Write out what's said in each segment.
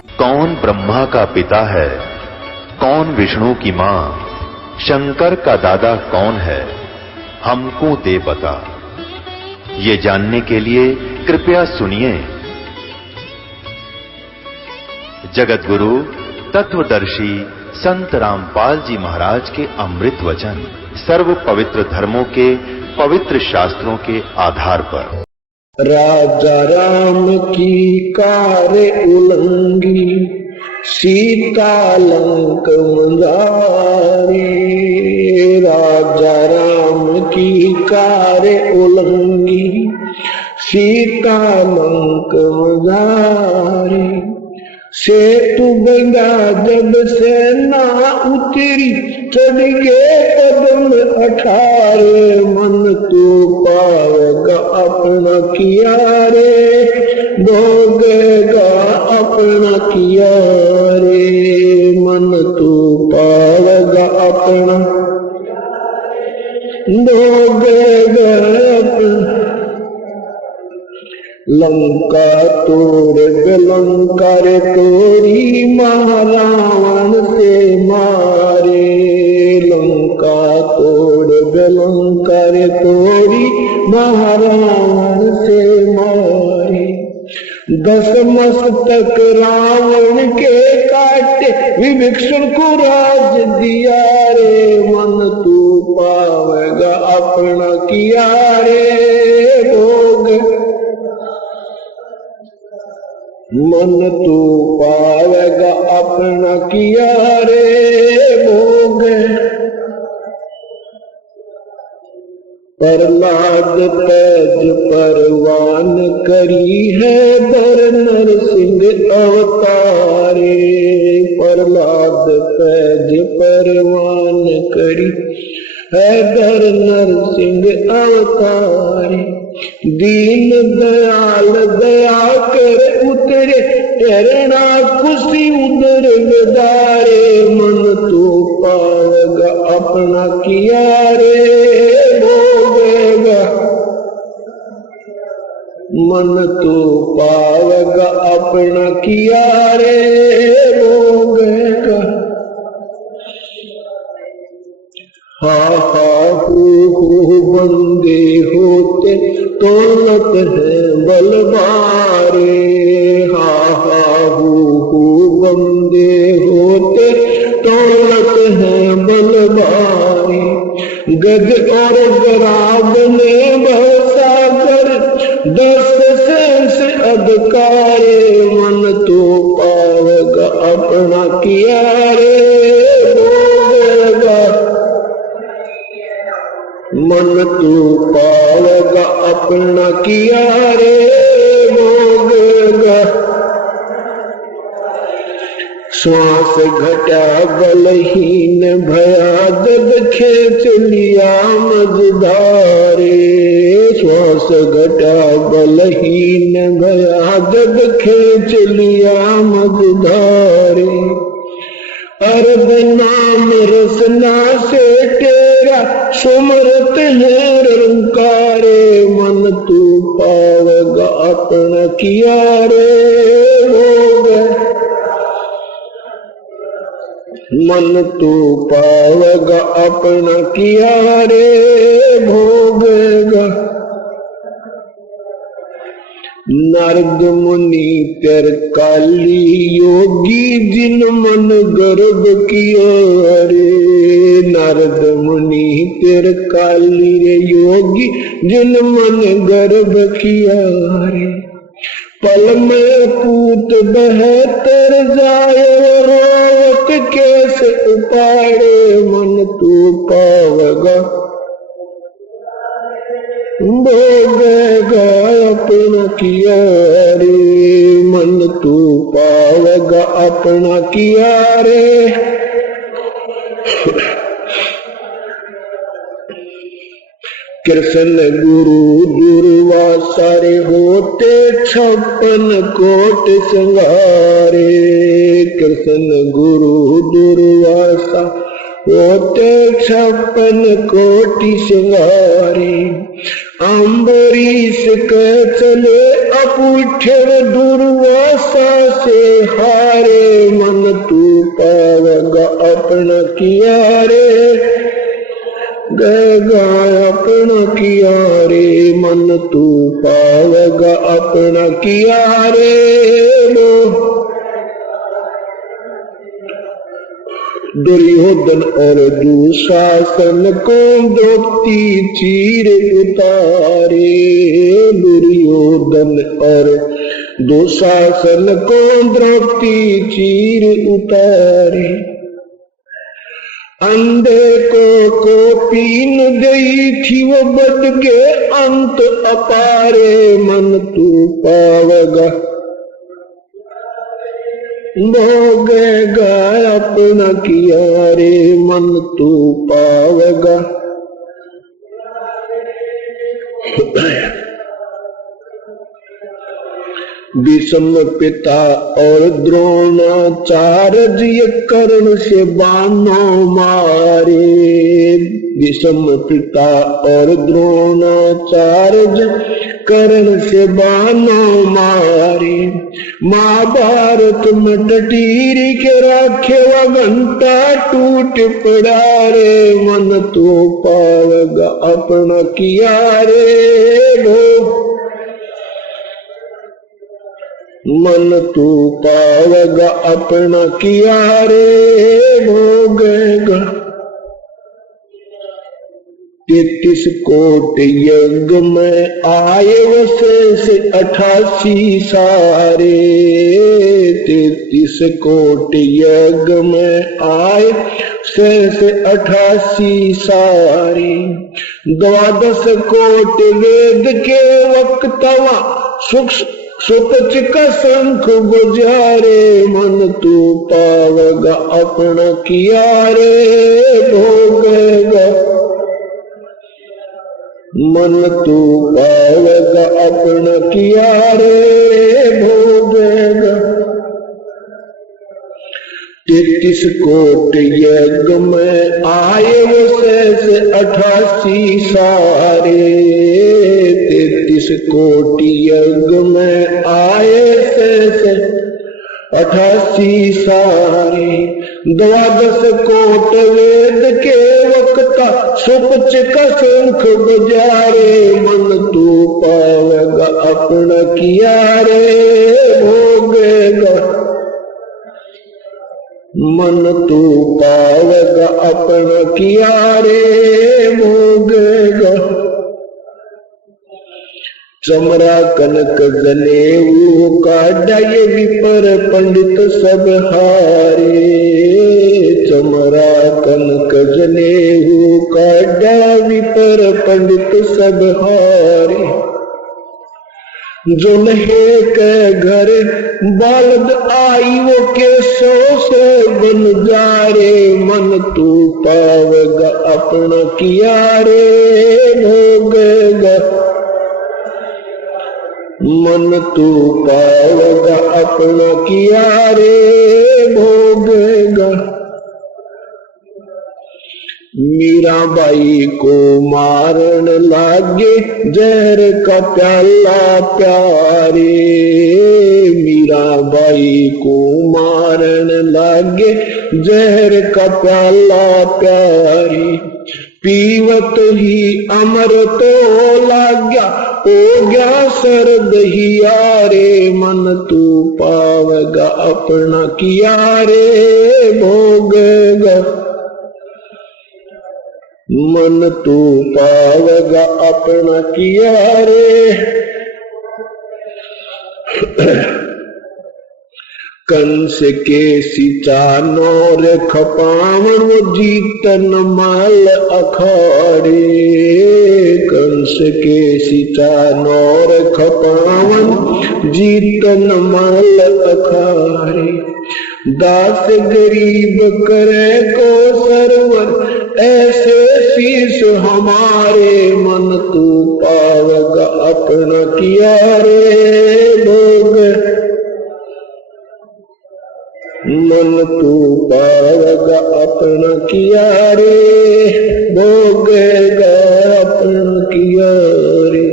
कौन ब्रह्मा का पिता है, कौन विष्णु की मां, शंकर का दादा कौन है, हमको दे बता। ये जानने के लिए कृपया सुनिए। जगत गुरु तत्वदर्शी संत रामपाल जी महाराज के अमृत वचन सर्व पवित्र धर्मों के पवित्र शास्त्रों के आधार पर। राजा राम की कार उलंगी, सीता लंक मंदारी। राजा राम की कार उलंगी, सीता लंक मंदारी। सेतु बंधा जब से ना उतरी, चढ़ गए कदम 18। मन तू पावेगा अपना किया रे, भोगेगा अपना किया रे। मन तू पावेगा अपना, भोगेगा अपना। लंका तोड़ लंका रे तोड़ी, महारावण से मारे। लंका तोड़ लंका रे तोड़ी, महारावण से मारे। 10 मस्तक रावण के काटे, विभीषण को राज दिया रे। मन तू पावेगा अपना किया रे, भोग। मन तू पावेगा अपना किया रे, भोग। प्रहलाद तेज परवान करी है, दर नरसिंह अवतारे। प्रहलाद तेज परवान करी है, दर नरसिंह अवतारे। दीन दयाल दया कर उतरे, टरना खुशी उधर गदारे। मन तू पावेगा अपना किया रे, भोगेगा। मन तू पावेगा अपना किया रे, भोगेगा। हा हा हु बंदे होते, तोलत है बलवारे। हा हा हु बंदे होते, तोलत है बलवारे। गज और गराब ने भवसागर, 10 से अधिकारे। मन तो पावेगा अपना किया रे, भोगेगा। मन तू पावेगा अपना किया रे, भोगेगा। श्वास घटा बलहीन भया, जब खेच लिया मझधारे। श्वास घटा बलहीन भया, जब खेच लिया मझधारे। अर्ध नाम रसना से तेरा, सुमरत है रंकारे। मन तू पावेगा अपना किया रे, भोग। मन तू पावेगा अपना किया रे, भोगेगा। नारद मुनि कर काली योगी, जिन मन गर्भ किया रे। नारद मुनि कर काली रे योगी, जिन मन गर्भ किया रे। पल में पूत बहतर जाए, रोवत कैसे उपाड़े। मन तू पावेगा, भोगेगा अपना किया रे। मन तू पावेगा अपना किया रे। कृष्ण गुरु दुर्वासा रे होते 56 कोट संगारे। कृष्ण गुरु दुर्वासा होते 56 कोटि संगारे। अम्बरीश के चले अपूठे दुर्वासा से हारे मन तू पावेगा अपना किया रे गएगा अपना किया रे मन तू पावेगा अपना किया रे दुर्योधन और दुशासन को द्रौपदी चीर उतारे दुर्योधन और दुशासन को द्रौपदी चीर उतारे अंधे को पीन गई थी वो बद के अंत अपारे मन तू पावेगा भोगेगा अपना किया रे मन तू पावेगा भीष्म पिता और द्रोणाचार्य ये कर्ण से बाणों मारे भीष्म पिता और द्रोणाचार्य कर्ण से बाणों मारे महाभारत में टटीरी के राखे व घंटा टूट पड़ा रे मन तो पावेगा अपना किया रे मन तू पावेगा अपना किया रे भोगेगा 33 कोट यज्ञ में आए वशेष 88 सारे 33 कोट यज्ञ में आए शेष 88 सारे 12 कोट वेद के वक्तवा सुपच का शंख गुजारे मन तू पावेगा अपना किया रे भोगेगा मन तू पावेगा अपना किया रे भोगेगा 33 कोट यज्ञ में आए वो शेष 88 सारे 33 कोट यज्ञ में आए शेष 88 सारे 12 कोट वेद के वक्ता सुपच का शंख बजारे मन तू पावेगा अपना किया रे भोगेगा मन तू पावेगा अपना किया रे भोगेगा चमरा कनक जनेऊ काढ़ा ये विपर पंडित सब हारे चमरा कनक जनेऊ काढ़ा विपर पंडित सब हारे जो लहे के घर बालद आई वो केसों से बन जा रे मन तू पावेगा अपना किया रे भोगेगा मन तू पावेगा अपना किया रे भोगेगा मीराबाई को मारन लागे जहर का प्याला प्यारे मीराबाई को मारन लागे जहर का प्याला प्यारे पीवत ही अमर तो लाग्या हो गया सर्द ही यारे मन तू पावेगा अपना किया रे भोगेगा मन तू पावेगा अपना किया रे कंस के सिचानोर खपावन वो जीतन माल अखाड़े कंस के सिचानोर खपावन जीतन माल अखाड़े दास गरीब करे को सरवर ऐसे शीश हमारे मन तू पावेगा अपना किया रे भोग मन तू पावेगा अपना किया रे भोगेगा अपना किया रे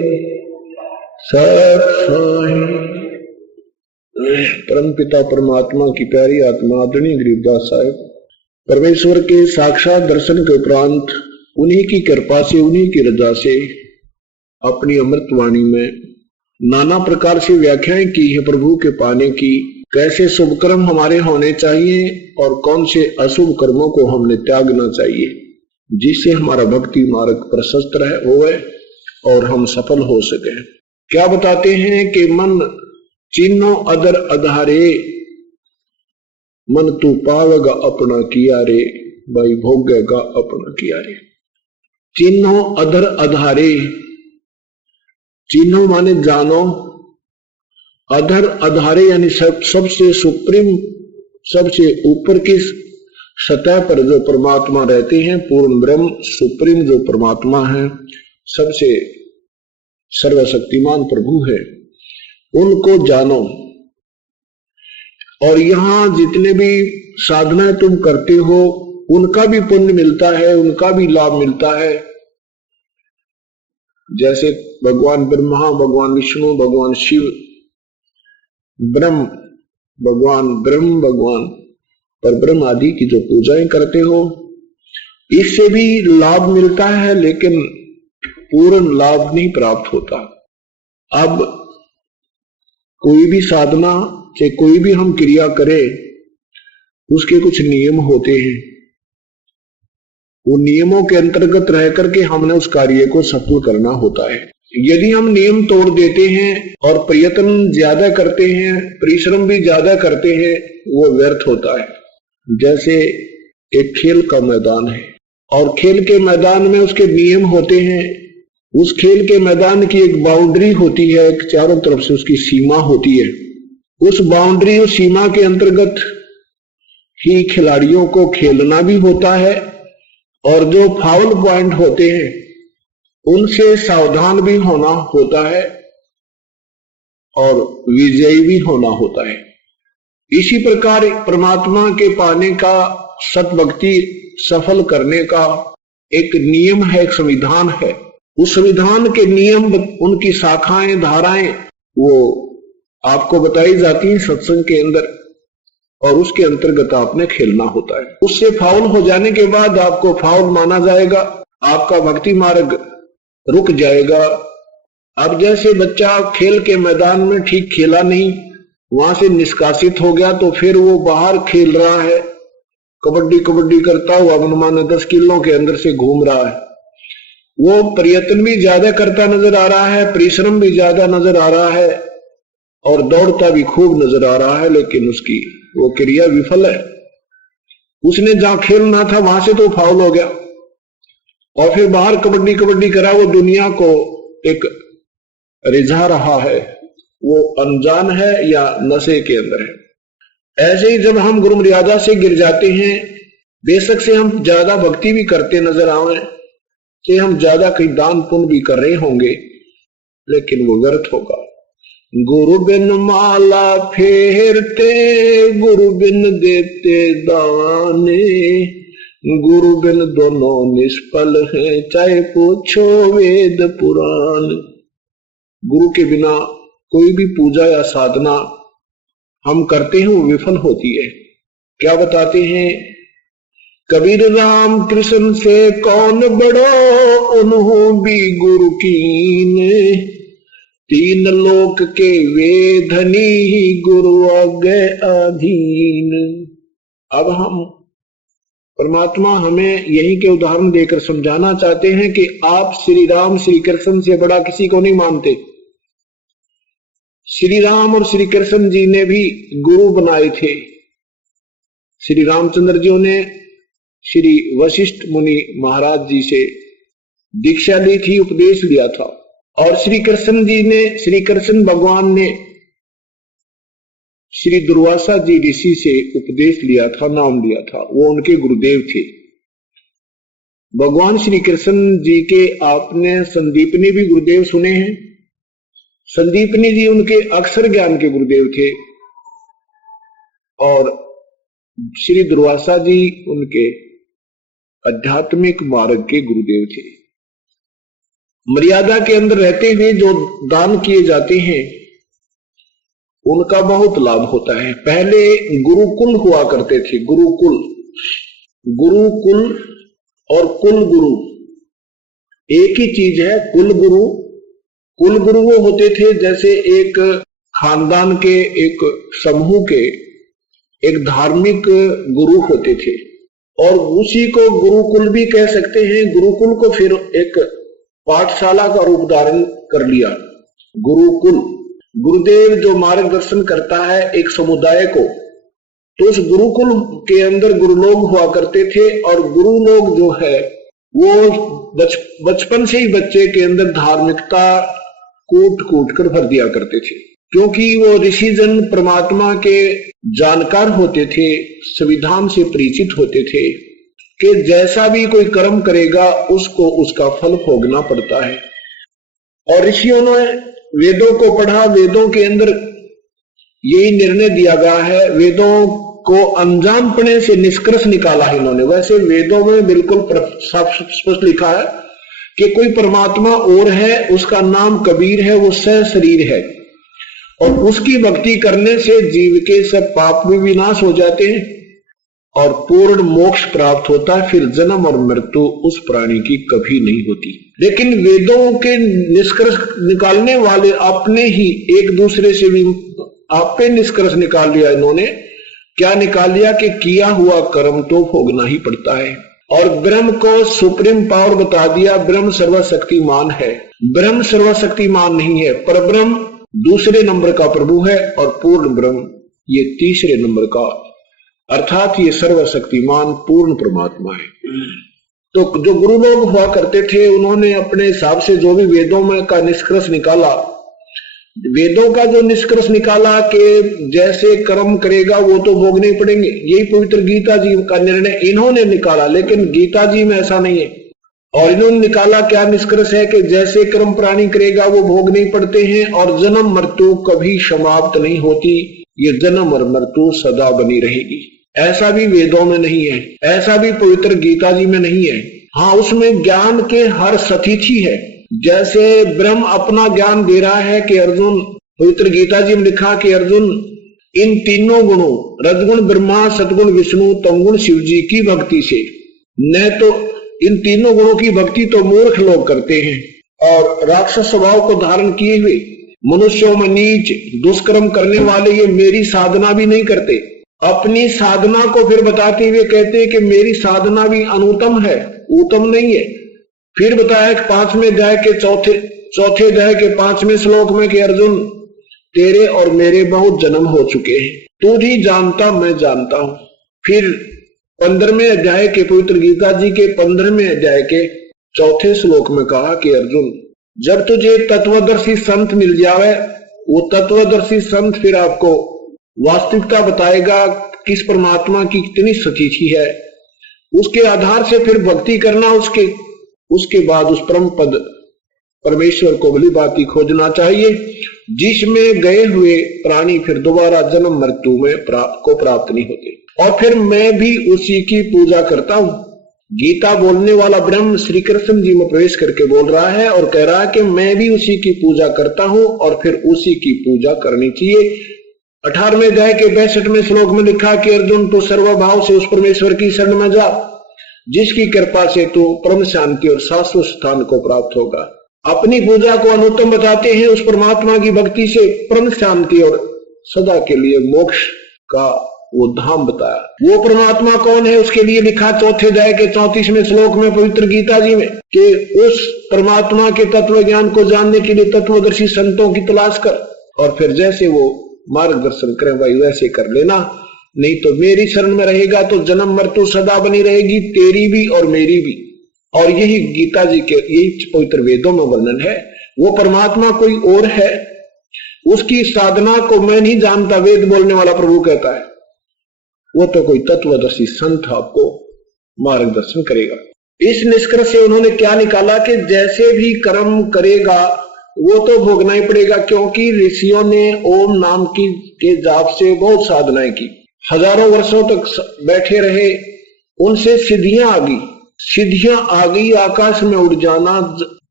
सत साई परमपिता परमात्मा की प्यारी आत्मा आदरणीय गरीबदास साहब परमेश्वर के साक्षात दर्शन के उपरांत उन्हीं की कृपा से उन्हीं की रजा से अपनी अमृतवाणी में नाना प्रकार से व्याख्याएं की है प्रभु के पाने की, कैसे शुभ कर्म हमारे होने चाहिए और कौन से अशुभ कर्मों को हमने त्यागना चाहिए जिससे हमारा भक्ति मार्ग प्रशस्त होवे और हम सफल हो सके। क्या बताते हैं कि मन चिन्हो अदर अधारे मन तू पावेगा अपना किया रे, भाई भोगेगा अपना किया रे। चिन्हो अधर अधारे, चिन्हो माने जानो, अधर अधारे यानी सबसे सुप्रीम सबसे ऊपर की सतह पर जो परमात्मा रहते हैं, पूर्ण ब्रह्म सुप्रीम जो परमात्मा है, सबसे सर्वशक्तिमान प्रभु है, उनको जानो। और यहां जितने भी साधनाएं तुम करते हो उनका भी पुण्य मिलता है, उनका भी लाभ मिलता है। जैसे भगवान ब्रह्मा, भगवान विष्णु, भगवान शिव, भगवान पर ब्रह्म आदि की जो पूजाएं करते हो इससे भी लाभ मिलता है, लेकिन पूर्ण लाभ नहीं प्राप्त होता। अब कोई भी साधना चाहे कोई भी हम क्रिया करें उसके कुछ नियम होते हैं, वो नियमों के अंतर्गत रह करके हमने उस कार्य को सफल करना होता है। यदि हम नियम तोड़ देते हैं और प्रयत्न ज्यादा करते हैं, परिश्रम भी ज्यादा करते हैं, वो व्यर्थ होता है। जैसे एक खेल का मैदान है और खेल के मैदान में उसके नियम होते हैं, उस खेल के मैदान की एक बाउंड्री होती है, एक चारों तरफ से उसकी सीमा होती है। उस बाउंड्री उस सीमा के अंतर्गत ही खिलाड़ियों को खेलना भी होता है और जो फाउल पॉइंट होते हैं उनसे सावधान भी होना होता है और विजयी भी होना होता है। इसी प्रकार परमात्मा के पाने का, सतभक्ति सफल करने का एक नियम है, एक संविधान है। उस संविधान के नियम, उनकी शाखाएं, धाराएं वो आपको बताई जाती हैं सत्संग के अंदर और उसके अंतर्गत आपने खेलना होता है। उससे फाउल हो जाने के बाद आपको फाउल माना जाएगा, आपका भक्ति मार्ग रुक जाएगा। अब जैसे बच्चा खेल के मैदान में ठीक खेला नहीं, वहां से निष्कासित हो गया, तो फिर वो बाहर खेल रहा है, कबड्डी कबड्डी करता हुआ मनमाने 10 किलों के अंदर से घूम रहा है। वो प्रयत्न भी ज्यादा करता नजर आ रहा है, परिश्रम भी ज्यादा नजर आ रहा है और दौड़ता भी खूब नजर आ रहा है, लेकिन उसकी वो क्रिया विफल है। उसने जहां खेलना था वहां से तो फाउल हो गया और फिर बाहर कबड्डी कबड्डी करा, वो दुनिया को एक रिझा रहा है, वो अनजान है या नशे के अंदर है। ऐसे ही जब हम गुरु मर्यादा से गिर जाते हैं, बेशक से हम ज्यादा भक्ति भी करते नजर आवे, कि हम ज्यादा कहीं दान पुण्य भी कर रहे होंगे, लेकिन वो व्यर्थ होगा। गुरु बिन माला फेरते, गुरु बिन देते दाने, गुरु बिन दोनों निष्फल हैं, चाहे पूछो वेद पुराण। गुरु के बिना कोई भी पूजा या साधना हम करते हैं वो विफल होती है। क्या बताते हैं कबीर, राम कृष्ण से कौन बड़ो, उन्हों भी गुरु कीने, 3 लोक के वे धनी, ही गुरु आगे अधीन। अब हम परमात्मा हमें यही के उदाहरण देकर समझाना चाहते हैं कि आप श्री राम श्री कृष्ण से बड़ा किसी को नहीं मानते। श्री राम और श्री कृष्ण जी ने भी गुरु बनाए थे। श्री रामचंद्र जी ने श्री वशिष्ठ मुनि महाराज जी से दीक्षा ली थी, उपदेश लिया था, और श्री कृष्ण जी ने, श्री कृष्ण भगवान ने श्री दुर्वासा जी ऋषि से उपदेश लिया था, नाम लिया था, वो उनके गुरुदेव थे। भगवान श्री कृष्ण जी के आपने संदीपनी भी गुरुदेव सुने हैं। संदीपनी जी उनके अक्षर ज्ञान के गुरुदेव थे और श्री दुर्वासा जी उनके आध्यात्मिक मार्ग के गुरुदेव थे। मर्यादा के अंदर रहते हुए जो दान किए जाते हैं उनका बहुत लाभ होता है। पहले गुरुकुल हुआ करते थे, गुरुकुल और कुल गुरु एक ही चीज है। कुल गुरु वो होते थे जैसे एक खानदान के, एक समूह के एक धार्मिक गुरु होते थे, और उसी को गुरुकुल भी कह सकते हैं। गुरुकुल को फिर एक पाठशाला का रूप धारण कर लिया। गुरुकुल, गुरुदेव जो मार्गदर्शन करता है एक समुदाय को, तो उस गुरुकुल के अंदर गुरु लोग हुआ करते थे। और गुरु लोग जो है वो बचपन से ही बच्चे के अंदर धार्मिकता कूट कर भर दिया करते थे, क्योंकि वो ऋषिजन परमात्मा के जानकार होते थे, संविधान से परिचित होते थे कि जैसा भी कोई कर्म करेगा उसको उसका फल भोगना पड़ता है। और ऋषियों ने वेदों को पढ़ा, वेदों के अंदर यही निर्णय दिया गया है, वेदों को अनजानपने से निष्कर्ष निकाला है इन्होंने। वैसे वेदों में बिल्कुल स्पष्ट लिखा है कि कोई परमात्मा और है, उसका नाम कबीर है, वो सशरीर है, और उसकी भक्ति करने से जीव के सब पाप भी विनाश हो जाते हैं और पूर्ण मोक्ष प्राप्त होता है। फिर जन्म और मृत्यु उस प्राणी की कभी नहीं होती। लेकिन वेदों के निष्कर्ष निकालने वाले अपने ही एक दूसरे से भी आपे निष्कर्ष निकाल लिया इन्होंने। क्या निकाल लिया कि किया हुआ कर्म तो भोगना ही पड़ता है। और ब्रह्म को सुप्रीम पावर बता दिया, ब्रह्म सर्वशक्तिमान है। ब्रह्म सर्वशक्तिमान नहीं है, पर ब्रह्म दूसरे नंबर का प्रभु है और पूर्ण ब्रह्म ये तीसरे नंबर का, अर्थात ये सर्वशक्तिमान पूर्ण परमात्मा है। तो जो गुरु लोग हुआ करते थे उन्होंने अपने हिसाब से जो भी वेदों में का निष्कर्ष निकाला, वेदों का जो निष्कर्ष निकाला कि जैसे कर्म करेगा वो तो भोगने पड़ेंगे, यही पवित्र गीता जी का निर्णय इन्होंने निकाला। लेकिन गीता जी में ऐसा नहीं है। और इन्होंने निकाला क्या निष्कर्ष है कि जैसे कर्म प्राणी करेगा वो भोगने पड़ते हैं और जन्म मृत्यु कभी समाप्त नहीं होती, ये जन्म और मृत्यु सदा बनी रहेगी। ऐसा भी वेदों में नहीं है, ऐसा भी पवित्र गीता जी में नहीं है। हाँ, उसमें ज्ञान के हर सतिथि है। जैसे ब्रह्म अपना ज्ञान दे रहा है कि अर्जुन, पवित्र गीता जी में लिखा कि अर्जुन इन तीनों गुणों, रजगुण ब्रह्मा, सतगुण विष्णु, तमगुण शिव जी की भक्ति से, न तो इन तीनों गुणों की भक्ति तो मूर्ख लोग करते हैं, और राक्षस स्वभाव को धारण किए हुए मनुष्यों में नीच दुष्कर्म करने वाले ये मेरी साधना भी नहीं करते। अपनी साधना को फिर बताते हुए कहते हैं कि मेरी साधना भी अनुत्तम है, उत्तम नहीं है। फिर बताया कि 5वें अध्याय के चौथे अध्याय के 5वें श्लोक में कि अर्जुन तेरे और मेरे बहुत जन्म हो चुके हैं, तू ही जानता मैं जानता हूं। फिर 15वें अध्याय के पवित्र गीता जी के 15वें अध्याय के चौथे श्लोक में कहा कि अर्जुन जब तुझे तत्वदर्शी संत मिल जावे, वो तत्वदर्शी संत फिर आपको वास्तविकता बताएगा किस परमात्मा की कितनी सच्चाई है, उसके आधार से फिर भक्ति करना, उसके बाद उस परम पद परमेश्वर को भली भांति खोजना चाहिए, जिसमें गए हुए प्राणी फिर दोबारा जन्म मृत्यु में प्राप्त नहीं होते। और फिर मैं भी उसी की पूजा करता हूं। गीता बोलने वाला ब्रह्म श्री कृष्ण जी में प्रवेश करके बोल रहा है और कह रहा है कि मैं भी उसी की पूजा करता हूं और फिर उसी की पूजा करनी चाहिए। 18वें अध्याय के 62वें श्लोक में लिखा कि अर्जुन तो सर्वभाव से उस परमेश्वर की शरण में जा, जिसकी कृपा से तू परम शांति और शाश्वत स्थान को प्राप्त होगा। अपनी पूजा को अनुत्तम बताते हैं, उस परमात्मा की भक्ति से परम शांति और सदा के लिए मोक्ष का वो धाम बताया। वो परमात्मा कौन है उसके लिए लिखा 4थे अध्याय के 34वें श्लोक में पवित्र गीता जी में कि उस परमात्मा के तत्व ज्ञान को जानने के लिए तत्वदर्शी संतों की तलाश कर और फिर जैसे वो मार्गदर्शन करें भाई वैसे कर लेना, नहीं तो मेरी शरण में रहेगा तो जन्म मृत्यु सदा बनी रहेगी, तेरी भी और मेरी भी। और यही गीता जी के, यही पवित्र वेदों में वर्णन है। वो परमात्मा कोई और है, उसकी साधना को मैं नहीं जानता, वेद बोलने वाला प्रभु कहता है। वो तो कोई तत्वदर्शी संत आपको मार्गदर्शन करेगा। इस निष्कर्ष से उन्होंने क्या निकाला कि जैसे भी कर्म करेगा वो तो भोगना ही पड़ेगा, क्योंकि ऋषियों ने ओम नाम की के जाप से बहुत साधनाएं की, हजारों वर्षों तक बैठे रहे, उनसे सिद्धियां आ गई, आकाश में उड़ जाना,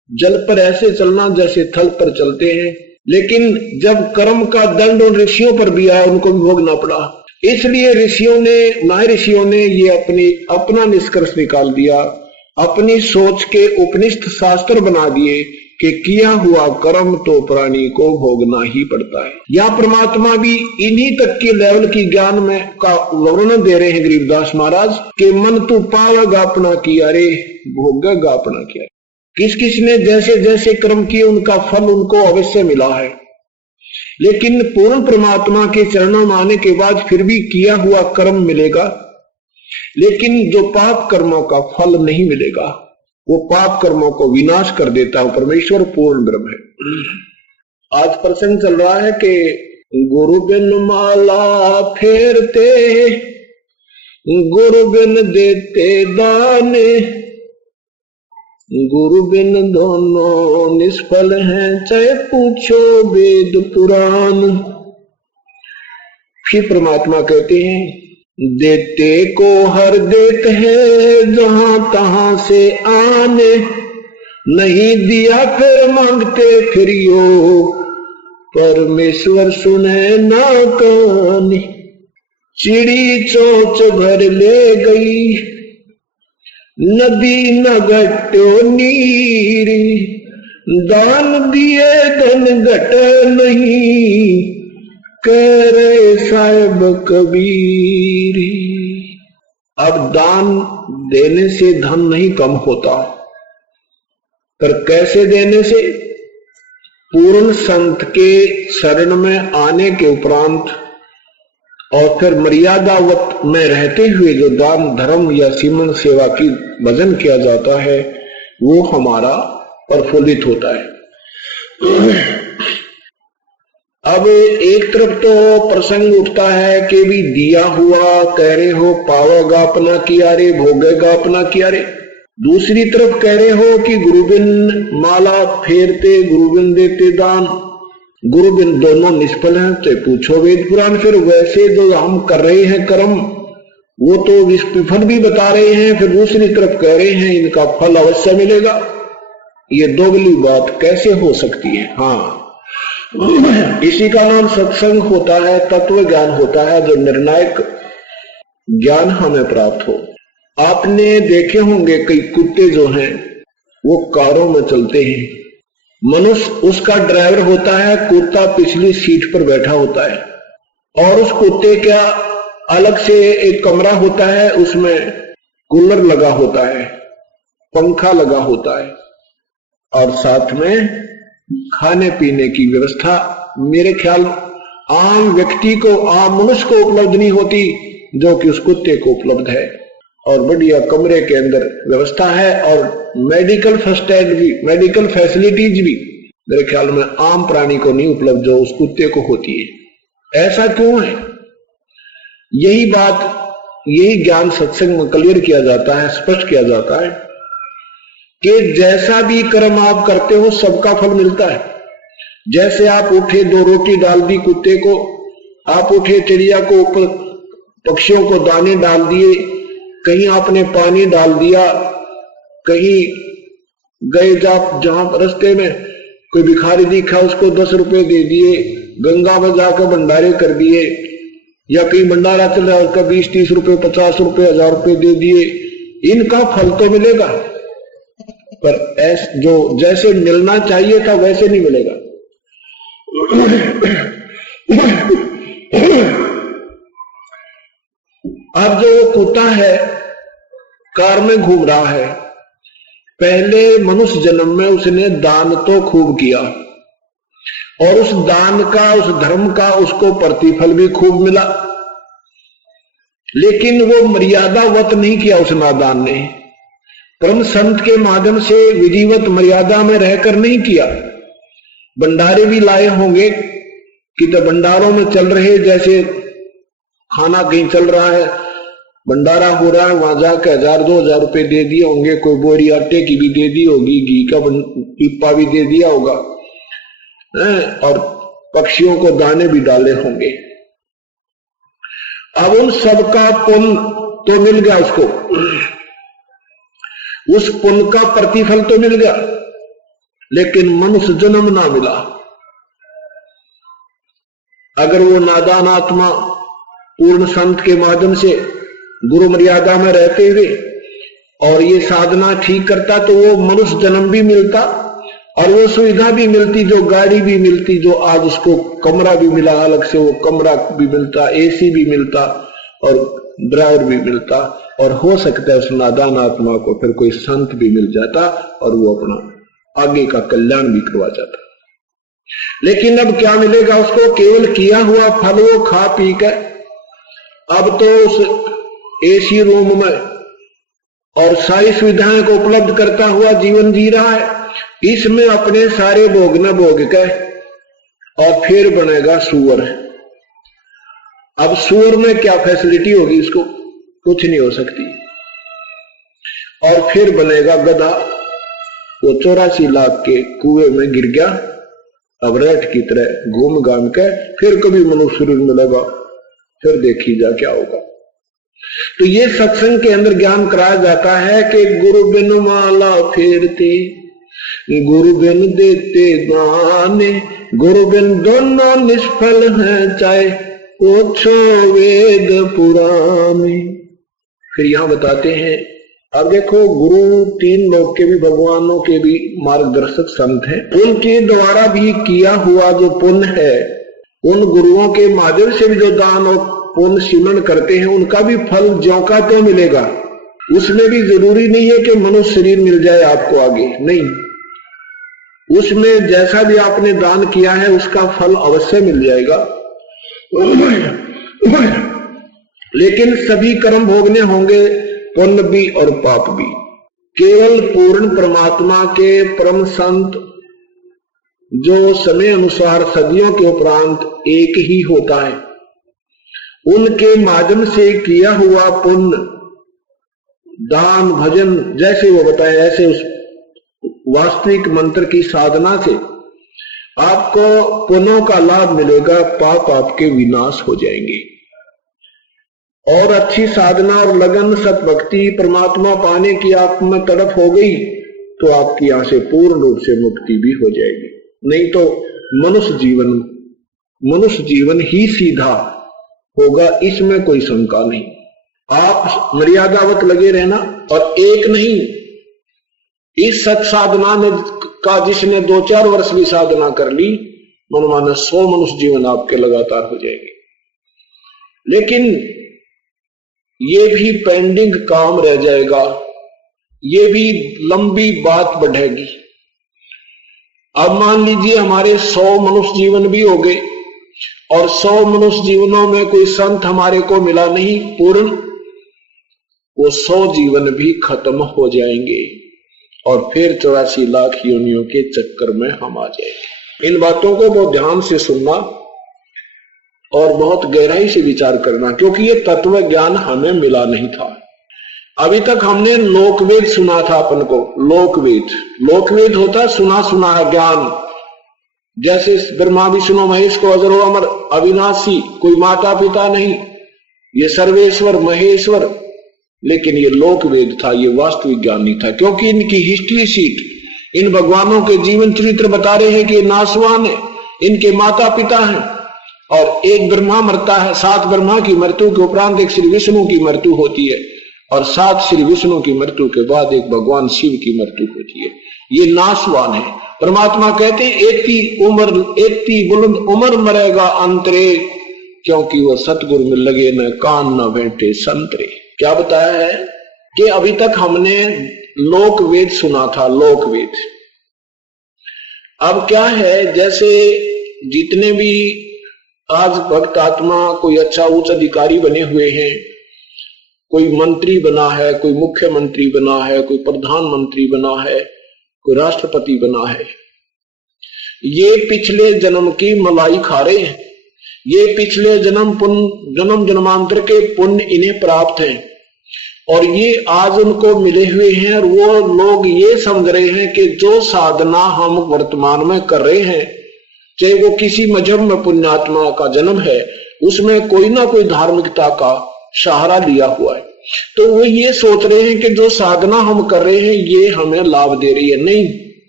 जल पर ऐसे चलना जैसे थल पर चलते हैं। लेकिन जब कर्म का दंड उन ऋषियों पर भी आया, उनको भी भोगना पड़ा। इसलिए महर्षियों ने ये अपना निष्कर्ष निकाल दिया, अपनी सोच के उपनिषद शास्त्र बना दिए कि किया हुआ कर्म तो प्राणी को भोगना ही पड़ता है। या परमात्मा भी इन्हीं तक के लेवल की ज्ञान में का वर्णन दे रहे हैं गरीबदास महाराज कि मन तू पावेगा अपना किया रे, भोगेगा अपना किया। किस किस ने जैसे जैसे कर्म किए उनका फल उनको अवश्य मिला है, लेकिन पूर्ण परमात्मा के चरणों में आने के बाद फिर भी किया हुआ कर्म मिलेगा, लेकिन जो पाप कर्मों का फल नहीं मिलेगा, वो पाप कर्मों को विनाश कर देता है। परमेश्वर पूर्ण ब्रह्म है। आज प्रसंग चल रहा है कि गुरु बिन माला फेरते, गुरु बिन देते दान, गुरु बिन दोनों निष्फल हैं, चाहे पूछो वेद पुराण। फिर परमात्मा कहते हैं देते को हर देते हैं जहां तहां से आने, नहीं दिया फिर मांगते फिरियो, परमेश्वर सुने ना कहानी। चिड़ी चोंच भर ले गई, नदी न घटो नीरी, दान दिए धन घट नहीं, कह रहे साहिब कबीर। अब दान देने से धन नहीं कम होता, पर कैसे देने से? पूर्ण संत के शरण में आने के उपरांत और फिर मर्यादावत में रहते हुए जो दान धर्म या सीमन सेवा की भजन किया जाता है वो हमारा प्रफुल्लित होता है। अब एक तरफ तो प्रसंग उठता है कि भी दिया हुआ कह रहे हो पावेगा अपना किया रे, भोगेगा अपना किया रे। दूसरी तरफ कह रहे हो कि गुरु बिन माला फेरते, गुरु बिन देते दान, गुरु बिन दोनों निष्फल हैं, तो पूछो वेद पुराण। फिर वैसे जो हम कर रहे हैं कर्म वो तो विफल भी बता रहे हैं, फिर दूसरी तरफ कह रहे हैं इनका फल अवश्य मिलेगा। ये दोगली बात कैसे हो सकती है? हाँ, इसी का नाम सत्संग होता है, तत्व ज्ञान होता है, जो निर्णायक ज्ञान हमें प्राप्त हो। आपने देखे होंगे कई कुत्ते जो हैं वो कारों में चलते हैं, मनुष्य उसका ड्राइवर होता है, कुत्ता पिछली सीट पर बैठा होता है, और उस कुत्ते का अलग से एक कमरा होता है, उसमें कूलर लगा होता है, पंखा लगा होता है, और साथ में खाने पीने की व्यवस्था मेरे ख्याल आम व्यक्ति को, आम मनुष्य को उपलब्ध नहीं होती जो कि उस कुत्ते को उपलब्ध है। और बढ़िया कमरे के अंदर व्यवस्था है, और मेडिकल फर्स्ट एड भी, मेडिकल फैसिलिटीज भी मेरे ख्याल में आम प्राणी को नहीं उपलब्ध जो उस कुत्ते को होती है। ऐसा क्यों है? यही बात, यही ज्ञान सत्संग में क्लियर किया जाता है, स्पष्ट किया जाता है कि जैसा भी कर्म आप करते हो सबका फल मिलता है। जैसे आप उठे, 2 रोटी डाल दी कुत्ते को, आप उठे चिड़िया को ऊपर, पक्षियों को दाने डाल दिए, कहीं आपने पानी डाल दिया, कहीं गए जहां रास्ते में कोई भिखारी दिखा उसको 10 रुपए दे दिए, गंगा में जाकर भंडारे कर दिए, या कहीं भंडारा चल रहा है उसका 20-30 रुपए, 50 रुपए, 1000 रुपए दे दिए, इनका फल तो मिलेगा, पर जो जैसे मिलना चाहिए था वैसे नहीं मिलेगा। अब जो वो कुत्ता है कार में घूम रहा है, पहले मनुष्य जन्म में उसने दान तो खूब किया, और उस दान का, उस धर्म का उसको प्रतिफल भी खूब मिला, लेकिन वो मर्यादावत नहीं किया उस नादान ने। परम संत के माध्यम से विधिवत मर्यादा में रहकर नहीं किया। भंडारे भी लाए होंगे कि तो भंडारों में चल रहे, जैसे खाना कहीं चल रहा है, भंडारा हो रहा है, वहां जाकर 1000-2000 रुपए दे दिए होंगे, कोई बोरी आटे की भी दे दी होगी, घी का पीपा भी दे दिया होगा, और पक्षियों को दाने भी डाले होंगे। अब उन सबका पुण्य तो मिल गया उसको, उस पुण्य का प्रतिफल तो मिल गया, लेकिन मनुष्य जन्म ना मिला। अगर वो नादान आत्मा पूर्ण संत के माध्यम से गुरु मर्यादा में रहते हुए और ये साधना ठीक करता तो वो मनुष्य जन्म भी मिलता और वो सुविधा भी मिलती, जो गाड़ी भी मिलती, जो आज उसको कमरा भी मिला, अलग से वो कमरा भी मिलता, एसी भी मिलता और ड्राइवर भी मिलता, और हो सकता है उस नादान आत्मा को फिर कोई संत भी मिल जाता और वो अपना आगे का कल्याण भी करवा जाता। लेकिन अब क्या मिलेगा उसको? केवल किया हुआ फल वो खा पी कर अब तो उस एसी रूम में और सारी सुविधाएं को उपलब्ध करता हुआ जीवन जी रहा है। इसमें अपने सारे भोग न भोग कर और फिर बनेगा सुअर। अब सुअर में क्या फैसिलिटी होगी इसको? कुछ नहीं हो सकती। और फिर बनेगा गधा। वो 84 लाख के कुएं में गिर गया, अब रेट की तरह घूम घाम के फिर कभी मनुष्य शरीर मिलेगा, फिर देखी जा क्या होगा। तो ये सत्संग के अंदर ज्ञान कराया जाता है कि गुरु बिन माला फेरते, गुरु बिन देते गाने, गुरु बिन दोनों निष्फल हैं, चाहे ओछो वेद पुराने। फिर यहां बताते हैं, अब देखो गुरु तीन लोग के भी, भगवानों के भी मार्गदर्शक संत हैं, उनके द्वारा भी किया हुआ जो पुण्य है, उन गुरुओं के माध्यम से भी जो दान और पुण्य सिमरण करते हैं, उनका भी फल ज्यों का त्यों मिलेगा। उसमें भी जरूरी नहीं है कि मनुष्य शरीर मिल जाए आपको आगे, नहीं, उसमें जैसा भी आपने दान किया है उसका फल अवश्य मिल जाएगा। लेकिन सभी कर्म भोगने होंगे, पुण्य भी और पाप भी। केवल पूर्ण परमात्मा के परम संत जो समय अनुसार सदियों के उपरांत एक ही होता है, उनके माध्यम से किया हुआ पुण्य, दान, भजन, जैसे वो बताए ऐसे उस वास्तविक मंत्र की साधना से आपको पुण्यों का लाभ मिलेगा, पाप आपके विनाश हो जाएंगे। और अच्छी साधना और लगन, सतभक्ति, परमात्मा पाने की आप में तड़प हो गई तो आपकी यहां से पूर्ण रूप से मुक्ति भी हो जाएगी। नहीं तो मनुष्य जीवन ही सीधा होगा, इसमें कोई शंका नहीं। आप मर्यादावत लगे रहना। और एक नहीं, इस सत साधना ने का जिसने 2-4 वर्ष भी साधना कर ली, मनमाना 100 मनुष्य जीवन आपके लगातार हो जाएंगे। लेकिन ये भी पेंडिंग काम रह जाएगा, ये भी लंबी बात बढ़ेगी। अब मान लीजिए हमारे 100 मनुष्य जीवन भी हो गए और 100 मनुष्य जीवनों में कोई संत हमारे को मिला नहीं पूर्ण, वो 100 जीवन भी खत्म हो जाएंगे और फिर 84 लाख योनियों के चक्कर में हम आ जाएंगे। इन बातों को बहुत ध्यान से सुनना और बहुत गहराई से विचार करना, क्योंकि ये तत्व ज्ञान हमें मिला नहीं था। अभी तक हमने लोकवेद सुना था अपन को। लोकवेद होता सुना सुना है ज्ञान, जैसे ब्रह्मा विष्णु महेश को अजरो अमर अविनाशी, कोई माता पिता नहीं, ये सर्वेश्वर महेश्वर। लेकिन ये लोकवेद था, ये वास्तविक ज्ञान नहीं था, क्योंकि इनकी हिस्ट्री शीट, इन भगवानों के जीवन चरित्र बता रहे हैं कि नासवान है, इनके माता पिता हैं और एक ब्रह्मा मरता है, 7 ब्रह्मा की मृत्यु के उपरांत एक श्री विष्णु की मृत्यु होती है और 7 श्री विष्णु की मृत्यु के बाद एक भगवान शिव की मृत्यु होती है। ये नासवान है। परमात्मा कहते हैं एती बुलंद उम्र मरेगा अंतरे, क्योंकि वो सतगुरु में लगे न कान न बैठे संतरे। क्या बताया है कि अभी तक हमने लोकवेद सुना था, लोकवेद। अब क्या है, जैसे जितने भी आज भक्त आत्मा कोई अच्छा उच्च अधिकारी बने हुए हैं, कोई मंत्री बना है, कोई मुख्यमंत्री बना है, कोई प्रधानमंत्री बना है, कोई राष्ट्रपति बना है, ये पिछले जन्म की मलाई खा रहे हैं। ये पिछले जन्म जन्मांतर के पुण्य इन्हें प्राप्त हैं और ये आज उनको मिले हुए हैं। और वो लोग ये समझ रहे हैं कि जो साधना हम वर्तमान में कर रहे हैं, चाहे वो किसी मजहब में पुण्यात्मा का जन्म है, उसमें कोई ना कोई धार्मिकता का सहारा लिया हुआ है, तो वो ये सोच रहे हैं कि जो साधना हम कर रहे हैं ये हमें लाभ दे रही है। नहीं,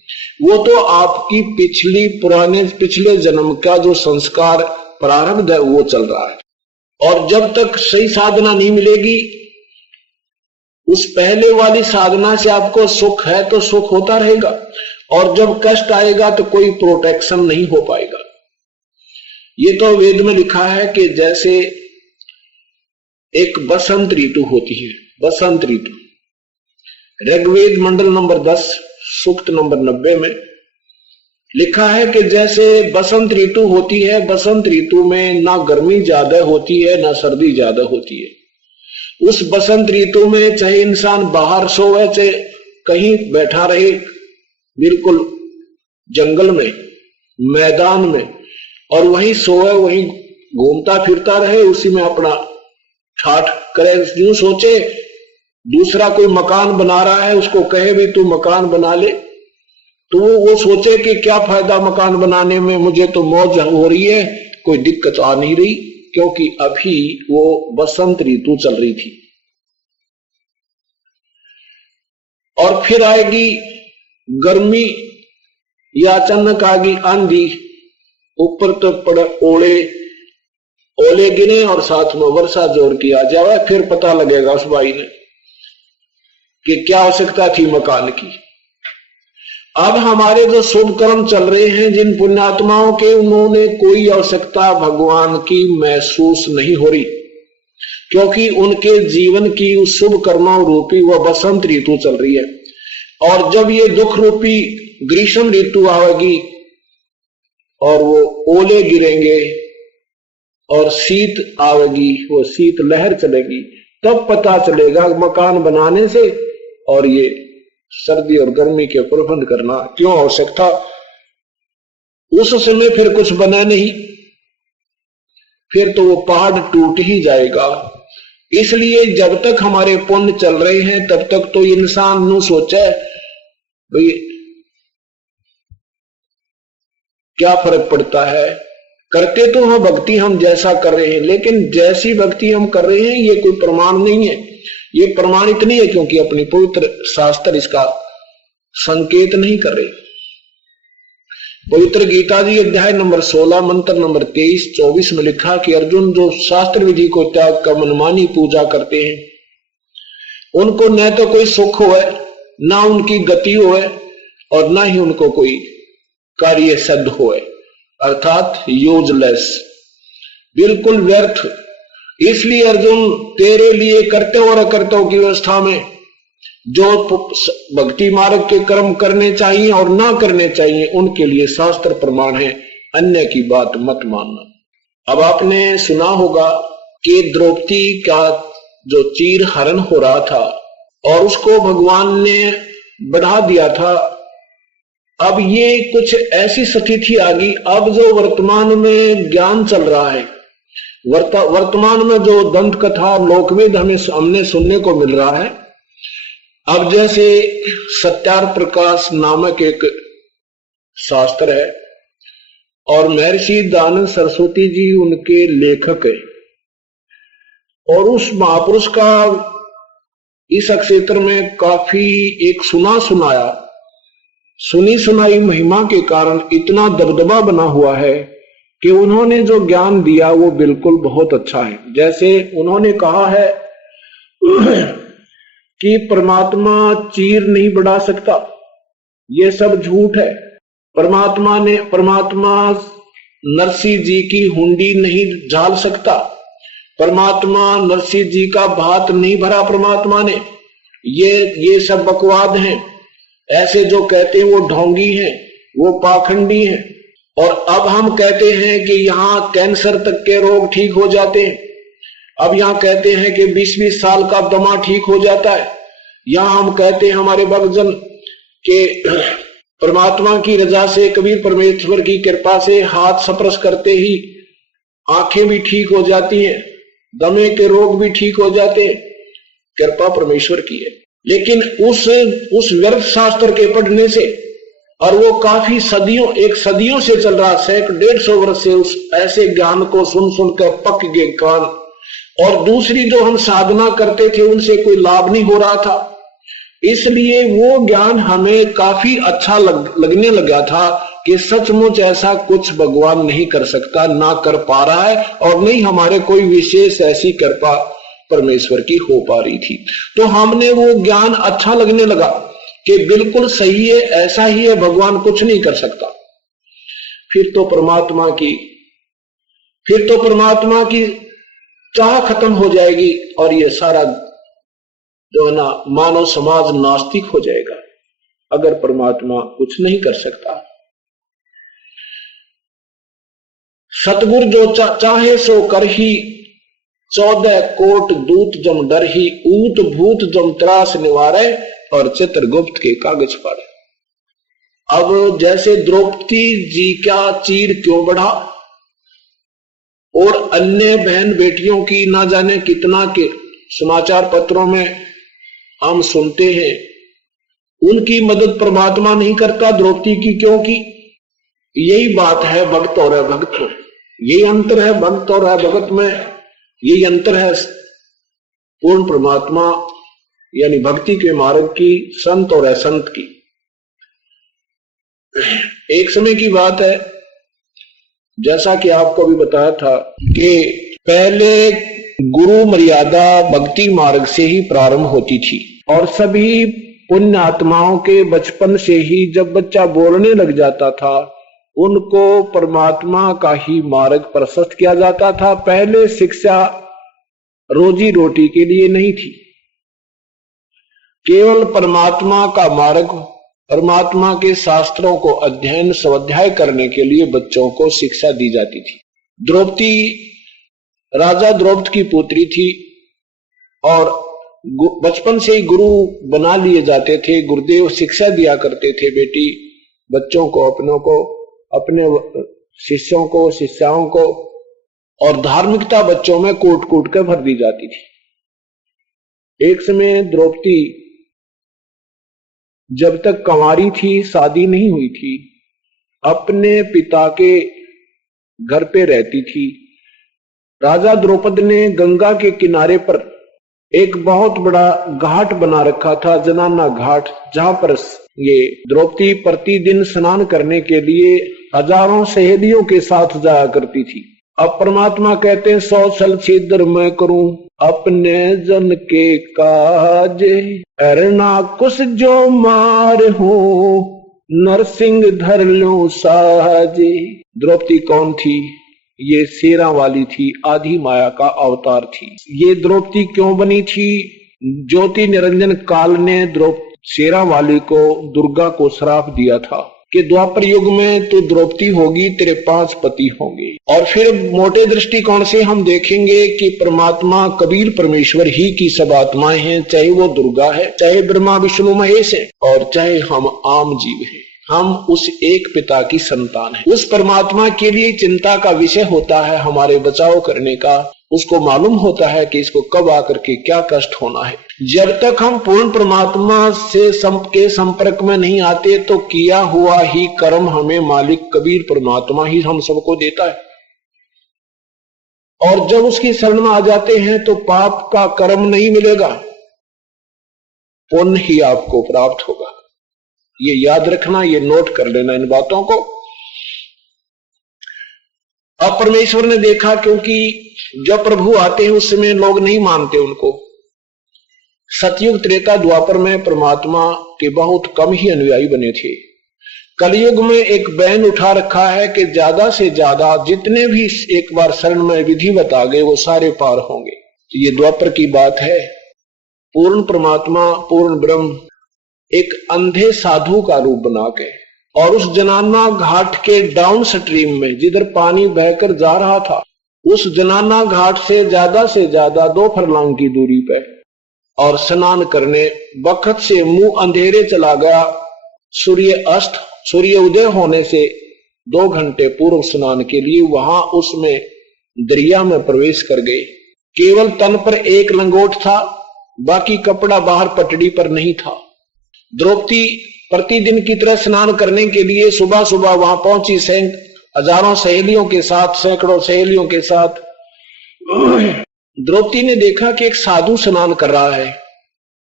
वो तो आपकी पिछले जन्म का जो संस्कार प्रारब्ध है वो चल रहा है। और जब तक सही साधना नहीं मिलेगी, उस पहले वाली साधना से आपको सुख है तो सुख होता रहेगा, और जब कष्ट आएगा तो कोई प्रोटेक्शन नहीं हो पाएगा। ये तो वेद में लिखा है कि जैसे एक बसंत ऋतु होती है, बसंत ऋतु, ऋग्वेद मंडल नंबर 10 सूक्त नंबर 90 में लिखा है कि जैसे बसंत ऋतु होती है, बसंत ऋतु में ना गर्मी ज्यादा होती है ना सर्दी ज्यादा होती है। उस बसंत ऋतु में चाहे इंसान बाहर सोए, चाहे कहीं बैठा रहे, बिल्कुल जंगल में, मैदान में, और वहीं सोए, वहीं घूमता फिरता रहे, उसी में अपना ठाठ करे। यूं सोचे दूसरा कोई मकान बना रहा है, उसको कहे भी तू मकान बना ले, तो वो सोचे कि क्या फायदा मकान बनाने में, मुझे तो मौज हो रही है, कोई दिक्कत आ नहीं रही, क्योंकि अभी वो बसंत ऋतु चल रही थी। और फिर आएगी गर्मी या अचानक आएगी आंधी, ऊपर तो पड़े ओले गिरे और साथ में वर्षा जोर की आ जाए, फिर पता लगेगा उस भाई ने कि क्या आवश्यकता थी मकान की। अब हमारे जो शुभ कर्म चल रहे हैं, जिन पुण्यात्माओं के, उन्होंने कोई आवश्यकता भगवान की महसूस नहीं हो रही, क्योंकि उनके जीवन की उस शुभ कर्मों रूपी वह बसंत ऋतु चल रही है। और जब ये दुख रूपी ग्रीष्म ऋतु आएगी और वो ओले गिरेंगे और शीत आवेगी, वो शीत लहर चलेगी, तब पता चलेगा मकान बनाने से और ये सर्दी और गर्मी के प्रबंध करना क्यों आवश्यक था। उस समय फिर कुछ बना नहीं, फिर तो वो पहाड़ टूट ही जाएगा। इसलिए जब तक हमारे पुण्य चल रहे हैं तब तक तो इंसान नु सोचे भाई क्या फर्क पड़ता है, करते तो हम भक्ति हम जैसा कर रहे हैं, लेकिन जैसी भक्ति हम कर रहे हैं ये कोई प्रमाण नहीं है। ये प्रमाणित नहीं है क्योंकि अपनी पवित्र शास्त्र इसका संकेत नहीं कर रहे। पवित्र गीता जी अध्याय नंबर 16 मंत्र नंबर 23-24 में लिखा कि अर्जुन जो शास्त्र विधि को त्याग कर मनमानी पूजा करते हैं, उनको न तो कोई सुख होए, ना उनकी गति होए, और ना ही उनको कोई कार्य सिद्ध होए, अर्थात यूजलेस, बिल्कुल व्यर्थ। इसलिए अर्जुन तेरे लिए करते और अकर्तों की व्यवस्था में जो भक्ति मार्ग के कर्म करने चाहिए और ना करने चाहिए उनके लिए शास्त्र प्रमाण है, अन्य की बात मत मानना। अब आपने सुना होगा कि द्रौपदी का जो चीर हरण हो रहा था और उसको भगवान ने बढ़ा दिया था, अब ये कुछ ऐसी स्थिति आ गई। अब जो वर्तमान में ज्ञान चल रहा है, वर्तमान में जो दंत कथा लोकवेद हमने सुनने को मिल रहा है, अब जैसे सत्यार प्रकाश नामक एक शास्त्र है और महर्षि दयानंद सरस्वती जी उनके लेखक है, और उस महापुरुष का इस क्षेत्र में काफी एक सुनी सुनाई महिमा के कारण इतना दबदबा बना हुआ है कि उन्होंने जो ज्ञान दिया वो बिल्कुल बहुत अच्छा है। जैसे उन्होंने कहा है कि परमात्मा चीर नहीं बढ़ा सकता, ये सब झूठ है। परमात्मा नरसिंह जी की हुंडी नहीं झाल सकता, परमात्मा नरसिंह जी का भात नहीं भरा परमात्मा ने, ये सब बकवाद हैं। ऐसे जो कहते हैं वो ढोंगी हैं, वो पाखंडी हैं। और अब हम कहते हैं कि यहाँ कैंसर तक के रोग ठीक हो जाते हैं, अब यहाँ कहते हैं कि 20-20 साल का दमा ठीक हो जाता है। यहाँ हम कहते हैं हमारे भक्तजन के परमात्मा की रजा से, कबीर परमेश्वर की कृपा से हाथ स्पर्श करते ही आंखें भी ठीक हो जाती हैं, दमे के रोग भी ठीक हो जाते हैं, कृपा परमेश्वर की है। लेकिन उस व्यर्थ शास्त्र के पढ़ने से, और वो काफी सदियों से चल रहा, 100-150 वर्ष से उस ऐसे ज्ञान को सुन कर पक गए कान, और दूसरी जो हम साधना करते थे उनसे कोई लाभ नहीं हो रहा था। इसलिए वो ज्ञान हमें काफी अच्छा लगने लगा था कि सचमुच ऐसा कुछ भगवान नहीं कर सकता, ना कर पा रहा है, और नहीं हमारे कोई विशेष ऐसी कृपा परमेश्वर की हो पा रही थी। तो हमने वो ज्ञान अच्छा लगने लगा कि बिल्कुल सही है, ऐसा ही है, भगवान कुछ नहीं कर सकता। फिर तो परमात्मा की चाह खत्म हो जाएगी और ये सारा जो है ना मानव समाज नास्तिक हो जाएगा अगर परमात्मा कुछ नहीं कर सकता। सतगुरु जो चाहे सो कर ही, 14 कोट दूत जम डर ही, ऊत भूत जम त्रास निवारे, और चित्रगुप्त के कागज पढ़े। अब जैसे द्रौपदी जी का चीर क्यों बढ़ा और अन्य बहन बेटियों की ना जाने कितना के समाचार पत्रों में हम सुनते हैं, उनकी मदद परमात्मा नहीं करता, द्रौपदी की क्यों की? यही बात है भक्त और अभक्त में, यही अंतर है भक्त और अभक्त में, यही अंतर है पूर्ण परमात्मा यानी भक्ति के मार्ग की, संत और असंत की। एक समय की बात है, जैसा कि आपको भी बताया था कि पहले गुरु मर्यादा भक्ति मार्ग से ही प्रारंभ होती थी और सभी पुण्य आत्माओं के बचपन से ही जब बच्चा बोलने लग जाता था उनको परमात्मा का ही मार्ग प्रशस्त किया जाता था। पहले शिक्षा रोजी रोटी के लिए नहीं थी, केवल परमात्मा का मार्ग, परमात्मा के शास्त्रों को अध्ययन स्वाध्याय करने के लिए बच्चों को शिक्षा दी जाती थी। द्रौपदी राजा द्रौपद की पुत्री थी और बचपन से ही गुरु बना लिए जाते थे। गुरुदेव शिक्षा दिया करते थे, बेटी बच्चों को, अपनों को, अपने शिष्यों को, शिष्याओं को, और धार्मिकता बच्चों में कूट कूट कर भर दी जाती थी। एक समय द्रौपदी जब तक कंवारी थी, शादी नहीं हुई थी, अपने पिता के घर पे रहती थी। राजा द्रौपद ने गंगा के किनारे पर एक बहुत बड़ा घाट बना रखा था, जनाना घाट, जहां पर ये द्रौपदी प्रतिदिन स्नान करने के लिए हजारों सहेलियों के साथ जाया करती थी। अब परमात्मा कहते हैं 100 सल छिद्र मैं करूं अपने जन के काज, अरना कुश जो मार हो नरसिंह धर लो साजे। द्रौपदी कौन थी? ये शेरा वाली थी, आधी माया का अवतार थी। ये द्रौपदी क्यों बनी थी? ज्योति निरंजन काल ने शेरा वाली को, दुर्गा को श्राप दिया था कि द्वापर युग में तू द्रौपदी होगी, तेरे 5 पति होंगे। और फिर मोटे दृष्टिकोण से हम देखेंगे कि परमात्मा कबीर परमेश्वर ही की सब आत्माएं हैं, चाहे वो दुर्गा है, चाहे ब्रह्मा विष्णु महेश है, और चाहे हम आम जीव हैं। हम उस एक पिता की संतान हैं। उस परमात्मा के लिए चिंता का विषय होता है हमारे बचाव करने का। उसको मालूम होता है कि इसको कब आकर के क्या कष्ट होना है। जब तक हम पूर्ण परमात्मा से के संपर्क में नहीं आते तो किया हुआ ही कर्म हमें मालिक कबीर परमात्मा ही हम सबको देता है, और जब उसकी शरण में आ जाते हैं तो पाप का कर्म नहीं मिलेगा, पुण्य ही आपको प्राप्त होगा। ये याद रखना, ये नोट कर लेना इन बातों को। अब परमेश्वर ने देखा, क्योंकि जब प्रभु आते हैं उस समय लोग नहीं मानते उनको। सतयुग त्रेता द्वापर में परमात्मा के बहुत कम ही अनुयायी बने थे। कलयुग में एक बैन उठा रखा है कि ज्यादा से ज्यादा जितने भी एक बार शरण में विधिवत आ गए वो सारे पार होंगे। तो ये द्वापर की बात है। पूर्ण परमात्मा, पूर्ण ब्रह्म एक अंधे साधु का रूप बना के, और उस जनाना घाट के डाउन स्ट्रीम में जिधर पानी बहकर जा रहा था, उस जनाना घाट से ज्यादा 2 फरलांग की दूरी पे, और स्नान करने वक्त से मुंह अंधेरे चला गया। सूर्य उदय होने से 2 घंटे पूर्व स्नान के लिए वहां उसमें दरिया में प्रवेश कर गए। केवल तन पर एक लंगोट था, बाकी कपड़ा बाहर पटड़ी पर नहीं था। द्रौपदी प्रतिदिन की तरह स्नान करने के लिए सुबह सुबह वहां पहुंची, हजारों सहेलियों के साथ, सैकड़ों सहेलियों के साथ। द्रौपदी ने देखा कि एक साधु स्नान कर रहा है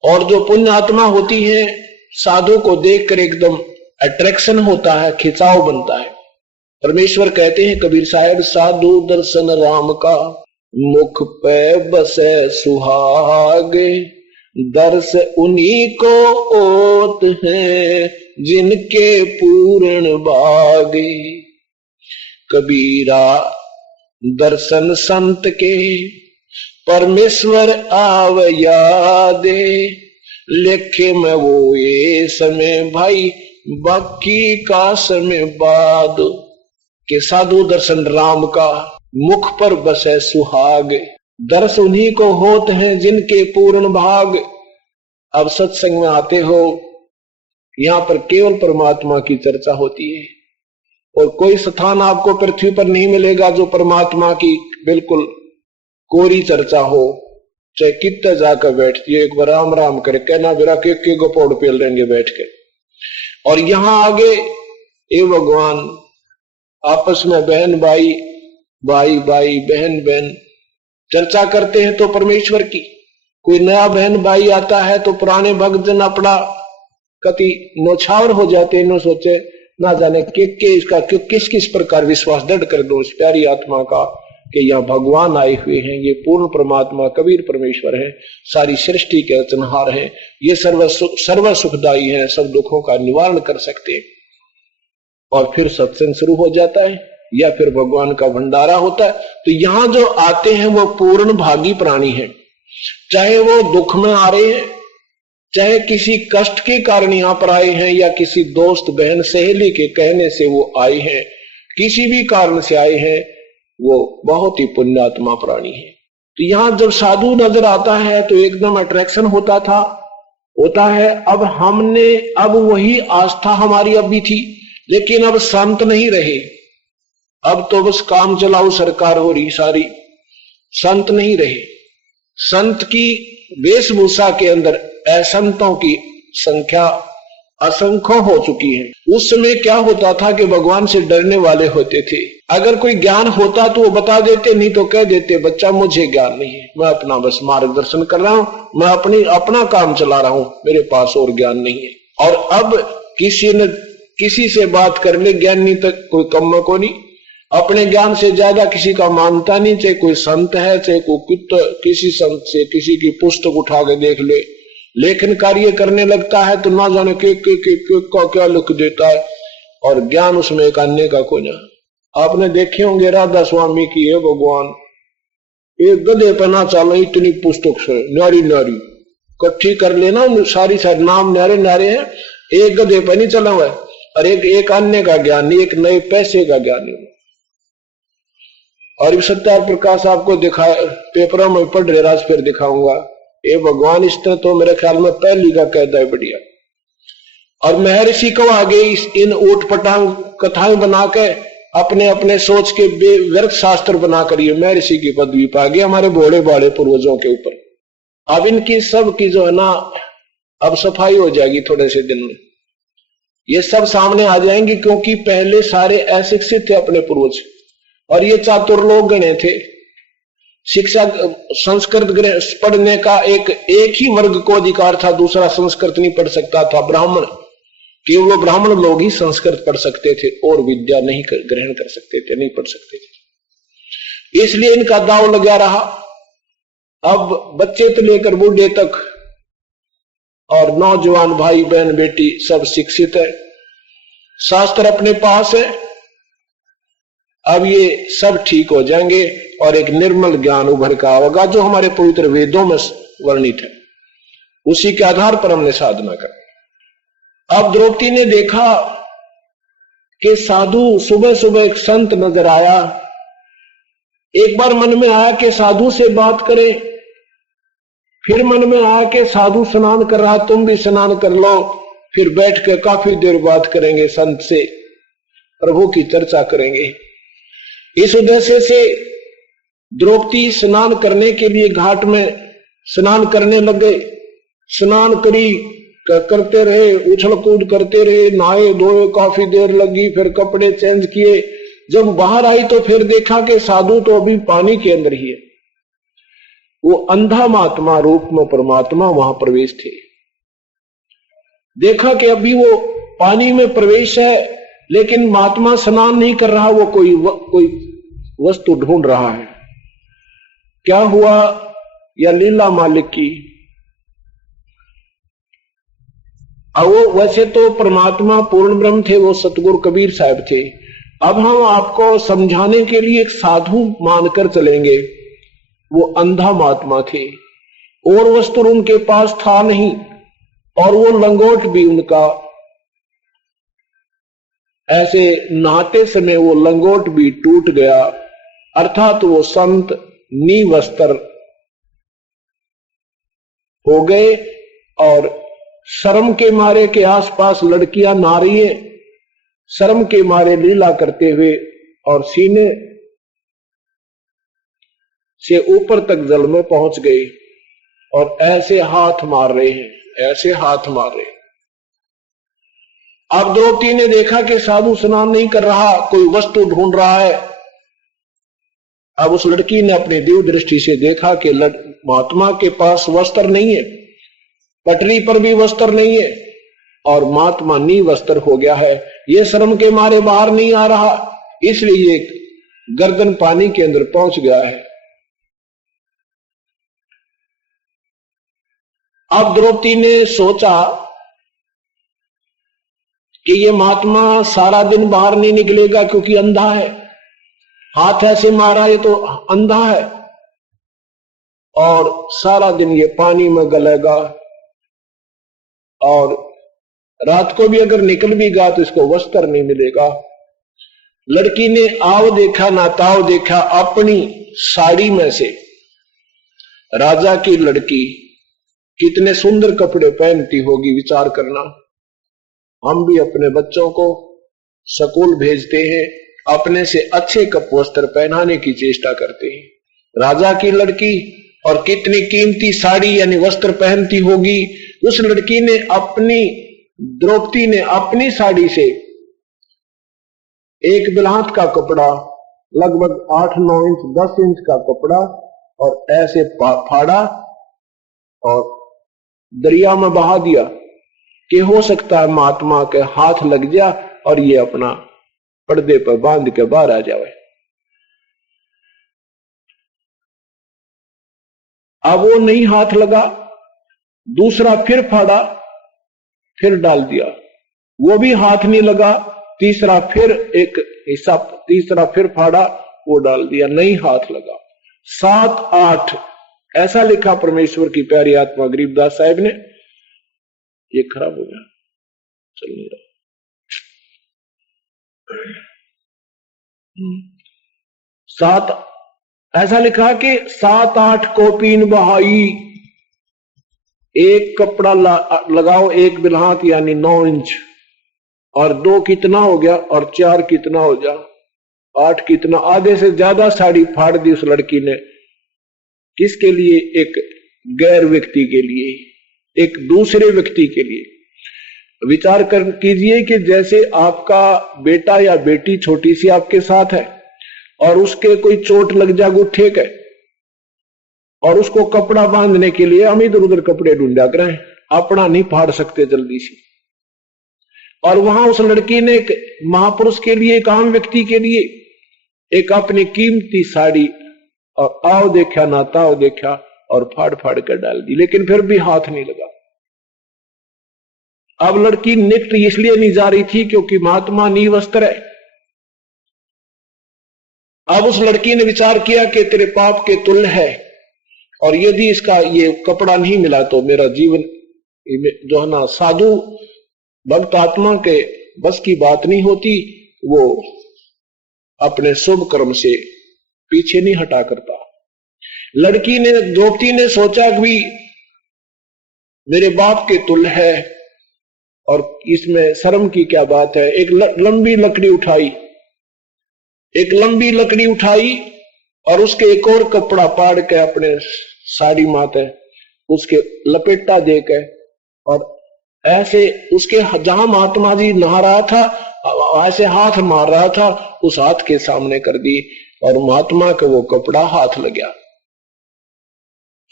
और जो पुण्य आत्मा होती है, साधु को देखकर एकदम अट्रैक्शन होता है, खिंचाव बनता है। परमेश्वर कहते हैं कबीर साहब, साधु दर्शन राम का मुख पे बसे सुहागे, दर्श उन्हीं को ओत है जिनके पूर्ण भागे। कबीरा दर्शन संत के परमेश्वर आव यादे, लेखे में वो ये समय भाई बाकी का समय बाद। के साधु दर्शन राम का मुख पर बसे सुहाग, दर्श उन्हीं को होत हैं जिनके पूर्ण भाग। अब सत्संग में आते हो, यहां पर केवल परमात्मा की चर्चा होती है और कोई स्थान आपको पृथ्वी पर नहीं मिलेगा जो परमात्मा की बिल्कुल कोरी चर्चा हो। चाहे कितना जाकर बैठती है, एक बार राम राम करे कहना बिरा के गोपोड़ पेल लेंगे बैठ के। और यहां आगे ए भगवान आपस में बहन भाई, भाई भाई, बहन बहन चर्चा करते हैं तो परमेश्वर की। कोई नया बहन भाई आता है तो पुराने भक्तजन अपना कति नौछावर हो जाते हैं, सोचे ना जाने के इसका किस किस प्रकार विश्वास दृढ़ कर दो इस प्यारी आत्मा का कि यहाँ भगवान आए हुए हैं, ये पूर्ण परमात्मा कबीर परमेश्वर है, सारी सृष्टि के रचनहार हैं, ये सर्व सुखदायी है, सब दुखों का निवारण कर सकते हैं। और फिर सत्संग शुरू हो जाता है या फिर भगवान का भंडारा होता है। तो यहाँ जो आते हैं वो पूर्ण भागी प्राणी हैं, चाहे वो दुख में आ रहे हैं, चाहे किसी कष्ट के कारण यहाँ पर आए हैं या किसी दोस्त बहन सहेली के कहने से वो आए हैं, किसी भी कारण से आए हैं, वो बहुत ही पुण्यात्मा प्राणी है। तो यहाँ जब साधु नजर आता है तो एकदम अट्रैक्शन होता है। अब वही आस्था हमारी अब भी थी, लेकिन अब संत नहीं रहे। अब तो बस काम चलाओ सरकार हो रही सारी, संत नहीं रहे। संत की वेशभूषा के अंदर असंतों की संख्या असंख्य हो चुकी है। उस समय क्या होता था कि भगवान से डरने वाले होते थे। अगर कोई ज्ञान होता तो वो बता देते, नहीं तो कह देते बच्चा मुझे ज्ञान नहीं है, मैं अपना बस मार्गदर्शन कर रहा हूं, मैं अपना काम चला रहा हूं, मेरे पास और ज्ञान नहीं है। और अब किसी से बात कर ले ज्ञानी तक कोई कम को नहीं, अपने ज्ञान से ज्यादा किसी का मानता नहीं, चाहे कोई संत है चाहे कोई किसी संत से किसी की पुस्तक उठा के देख ले, लेखन कार्य करने लगता है तो ना जाने क्या लिख देता है और ज्ञान उसमें एक अन्य का कोई ना। आपने देखे होंगे राधा स्वामी की है भगवान एक गधे पर ना चलो, इतनी पुस्तक से नारी नारी इकट्ठी कर लेना, सारी नाम न्यारे न्यारे हैं, एक गधे पर नहीं चला हुआ है और एक अन्य का ज्ञान नहीं, एक नए पैसे का ज्ञान नहीं। और सत्यार प्रकाश आपको दिखाया पेपरों में पढ़ रहे, राज फिर दिखाऊंगा। ये भगवान इस तरह तो मेरे ख्याल में पहली का कहता है बढ़िया। और महर्षि को आगे इन ऊट पटांग कथाएं बना के अपने अपने सोच के व्यर्थ शास्त्र बनाकर ये महर्षि की पदवी पा गए हमारे भोले भाले पूर्वजों के ऊपर। अब इनकी सब की जो है ना अब सफाई हो जाएगी थोड़े से दिन में, ये सब सामने आ जाएंगे, क्योंकि पहले सारे अशिक्षित थे अपने पूर्वज और ये चातुर लोग गणे थे। शिक्षा संस्कृत पढ़ने का एक ही वर्ग को अधिकार था, दूसरा संस्कृत नहीं पढ़ सकता था। ब्राह्मण, केवल ब्राह्मण लोग ही संस्कृत पढ़ सकते थे और विद्या नहीं ग्रहण कर सकते थे, नहीं पढ़ सकते थे, इसलिए इनका दाव लगा रहा। अब बच्चे तो लेकर बूढ़े तक और नौजवान भाई बहन बेटी सब शिक्षित है, शास्त्र अपने पास है। अब ये सब ठीक हो जाएंगे और एक निर्मल ज्ञान उभर का होगा जो हमारे पवित्र वेदों में वर्णित है, उसी के आधार पर हमने साधना कर। अब द्रौपदी ने देखा कि साधु सुबह सुबह एक संत नजर आया, एक बार मन में आया कि साधु से बात करें, फिर मन में आया कि साधु स्नान कर रहा तुम भी स्नान कर लो, फिर बैठ कर काफी देर बात करेंगे संत से, प्रभु की चर्चा करेंगे। इस उद्देश्य से द्रौपदी स्नान करने के लिए घाट में स्नान करने लग गए। स्नान करते रहे, उछल कूद करते रहे, नहाए धोए, काफी देर लगी, फिर कपड़े चेंज किए। जब बाहर आई तो फिर देखा कि साधु तो अभी पानी के अंदर ही है। वो अंधा महात्मा रूप में परमात्मा वहां प्रवेश थे। देखा कि अभी वो पानी में प्रवेश है, लेकिन महात्मा स्नान नहीं कर रहा, वो कोई वस्तु ढूंढ रहा है। क्या हुआ? या लीला मालिक की। अब वो वैसे तो परमात्मा पूर्ण ब्रह्म थे, वो सतगुरु कबीर साहब थे। अब हम आपको समझाने के लिए एक साधु मानकर चलेंगे। वो अंधा महात्मा थे और वस्तु उनके पास था नहीं, और वो लंगोट भी उनका, ऐसे नहाते समय वो लंगोट भी टूट गया। अर्थात वो संत निवस्त्र हो गए और शर्म के मारे के आसपास लड़कियां नहा रही हैं, शर्म के मारे लीला करते हुए और सीने से ऊपर तक जल में पहुंच गए और ऐसे हाथ मार रहे हैं, ऐसे हाथ मार रहे हैं। अब द्रौपदी ने देखा कि साधु स्नान नहीं कर रहा, कोई वस्तु ढूंढ रहा है। अब उस लड़की ने अपनी दिव्य दृष्टि से देखा कि महात्मा के पास वस्त्र नहीं है, पटरी पर भी वस्त्र नहीं है, और महात्मा निवस्त्र हो गया है। ये शर्म के मारे बाहर नहीं आ रहा, इसलिए गर्दन पानी के अंदर पहुंच गया है। अब द्रौपदी ने सोचा कि ये महात्मा सारा दिन बाहर नहीं निकलेगा क्योंकि अंधा है, हाथ ऐसे मारा, ये तो अंधा है, और सारा दिन ये पानी में गलेगा, और रात को भी अगर निकल भी गया तो इसको वस्त्र नहीं मिलेगा। लड़की ने आव देखा ना ताव देखा, अपनी साड़ी में से राजा की लड़की कितने सुंदर कपड़े पहनती होगी, विचार करना। हम भी अपने बच्चों को स्कूल भेजते हैं, अपने से अच्छे कप वस्त्र पहनाने की चेष्टा करते हैं। राजा की लड़की और कितनी कीमती साड़ी यानी वस्त्र पहनती होगी। उस लड़की ने द्रौपदी ने अपनी साड़ी से एक बिलात का कपड़ा, लगभग 8-9 इंच 10 इंच का कपड़ा, और ऐसे फाड़ा और दरिया में बहा दिया कि हो सकता है महात्मा के हाथ लग जा और ये अपना पर्दे पर बांध के बाहर आ जाए। अब वो नहीं हाथ लगा, दूसरा फिर फाड़ा, फिर डाल दिया, वो भी हाथ नहीं लगा, तीसरा फिर एक हिस्सा, तीसरा फिर फाड़ा, वो डाल दिया, नहीं हाथ लगा। 7-8 ऐसा लिखा परमेश्वर की प्यारी आत्मा गरीबदास साहब ने। ये खराब हो गया, चल नहीं रहा। 7 ऐसा लिखा कि 7-8 कोपीन बहाई, एक कपड़ा लगाओ, एक बिल्हात यानी 9 इंच, और 2 कितना हो गया, और 4 कितना हो गया, 8 कितना, आधे से ज्यादा साड़ी फाड़ दी उस लड़की ने। किसके लिए? एक गैर व्यक्ति के लिए, एक दूसरे व्यक्ति के लिए। विचार कीजिए कि जैसे आपका बेटा या बेटी छोटी सी आपके साथ है और उसके कोई चोट लग जा गुट्ठे के, और उसको कपड़ा बांधने के लिए हम इधर उधर कपड़े ढूंढा करें, अपना नहीं फाड़ सकते जल्दी से। और वहां उस लड़की ने एक महापुरुष के लिए, एक आम व्यक्ति के लिए, एक अपनी कीमती साड़ी, और आओ देखा ना ताओ देखा, और फाड़ फाड़ कर डाल दी, लेकिन फिर भी हाथ नहीं लगा। अब लड़की निकट इसलिए नहीं जा रही थी क्योंकि महात्मा निवस्त्र है। अब उस लड़की ने विचार किया कि तेरे पाप के तुल्य है, और यदि इसका ये कपड़ा नहीं मिला तो मेरा जीवन जो है ना, साधु भक्त आत्मा के बस की बात नहीं होती, वो अपने शुभ कर्म से पीछे नहीं हटा करता। लड़की ने, द्रौपदी ने सोचा कि मेरे बाप के तुल्य है और इसमें शर्म की क्या बात है। एक लंबी लकड़ी उठाई, एक लंबी लकड़ी उठाई और उसके एक और कपड़ा पाड़ के अपने साड़ी माथे उसके लपेटा दे के, और ऐसे उसके जहां महात्मा जी नहा रहा था ऐसे हाथ मार रहा था, उस हाथ के सामने कर दी और महात्मा का वो कपड़ा हाथ लग गया।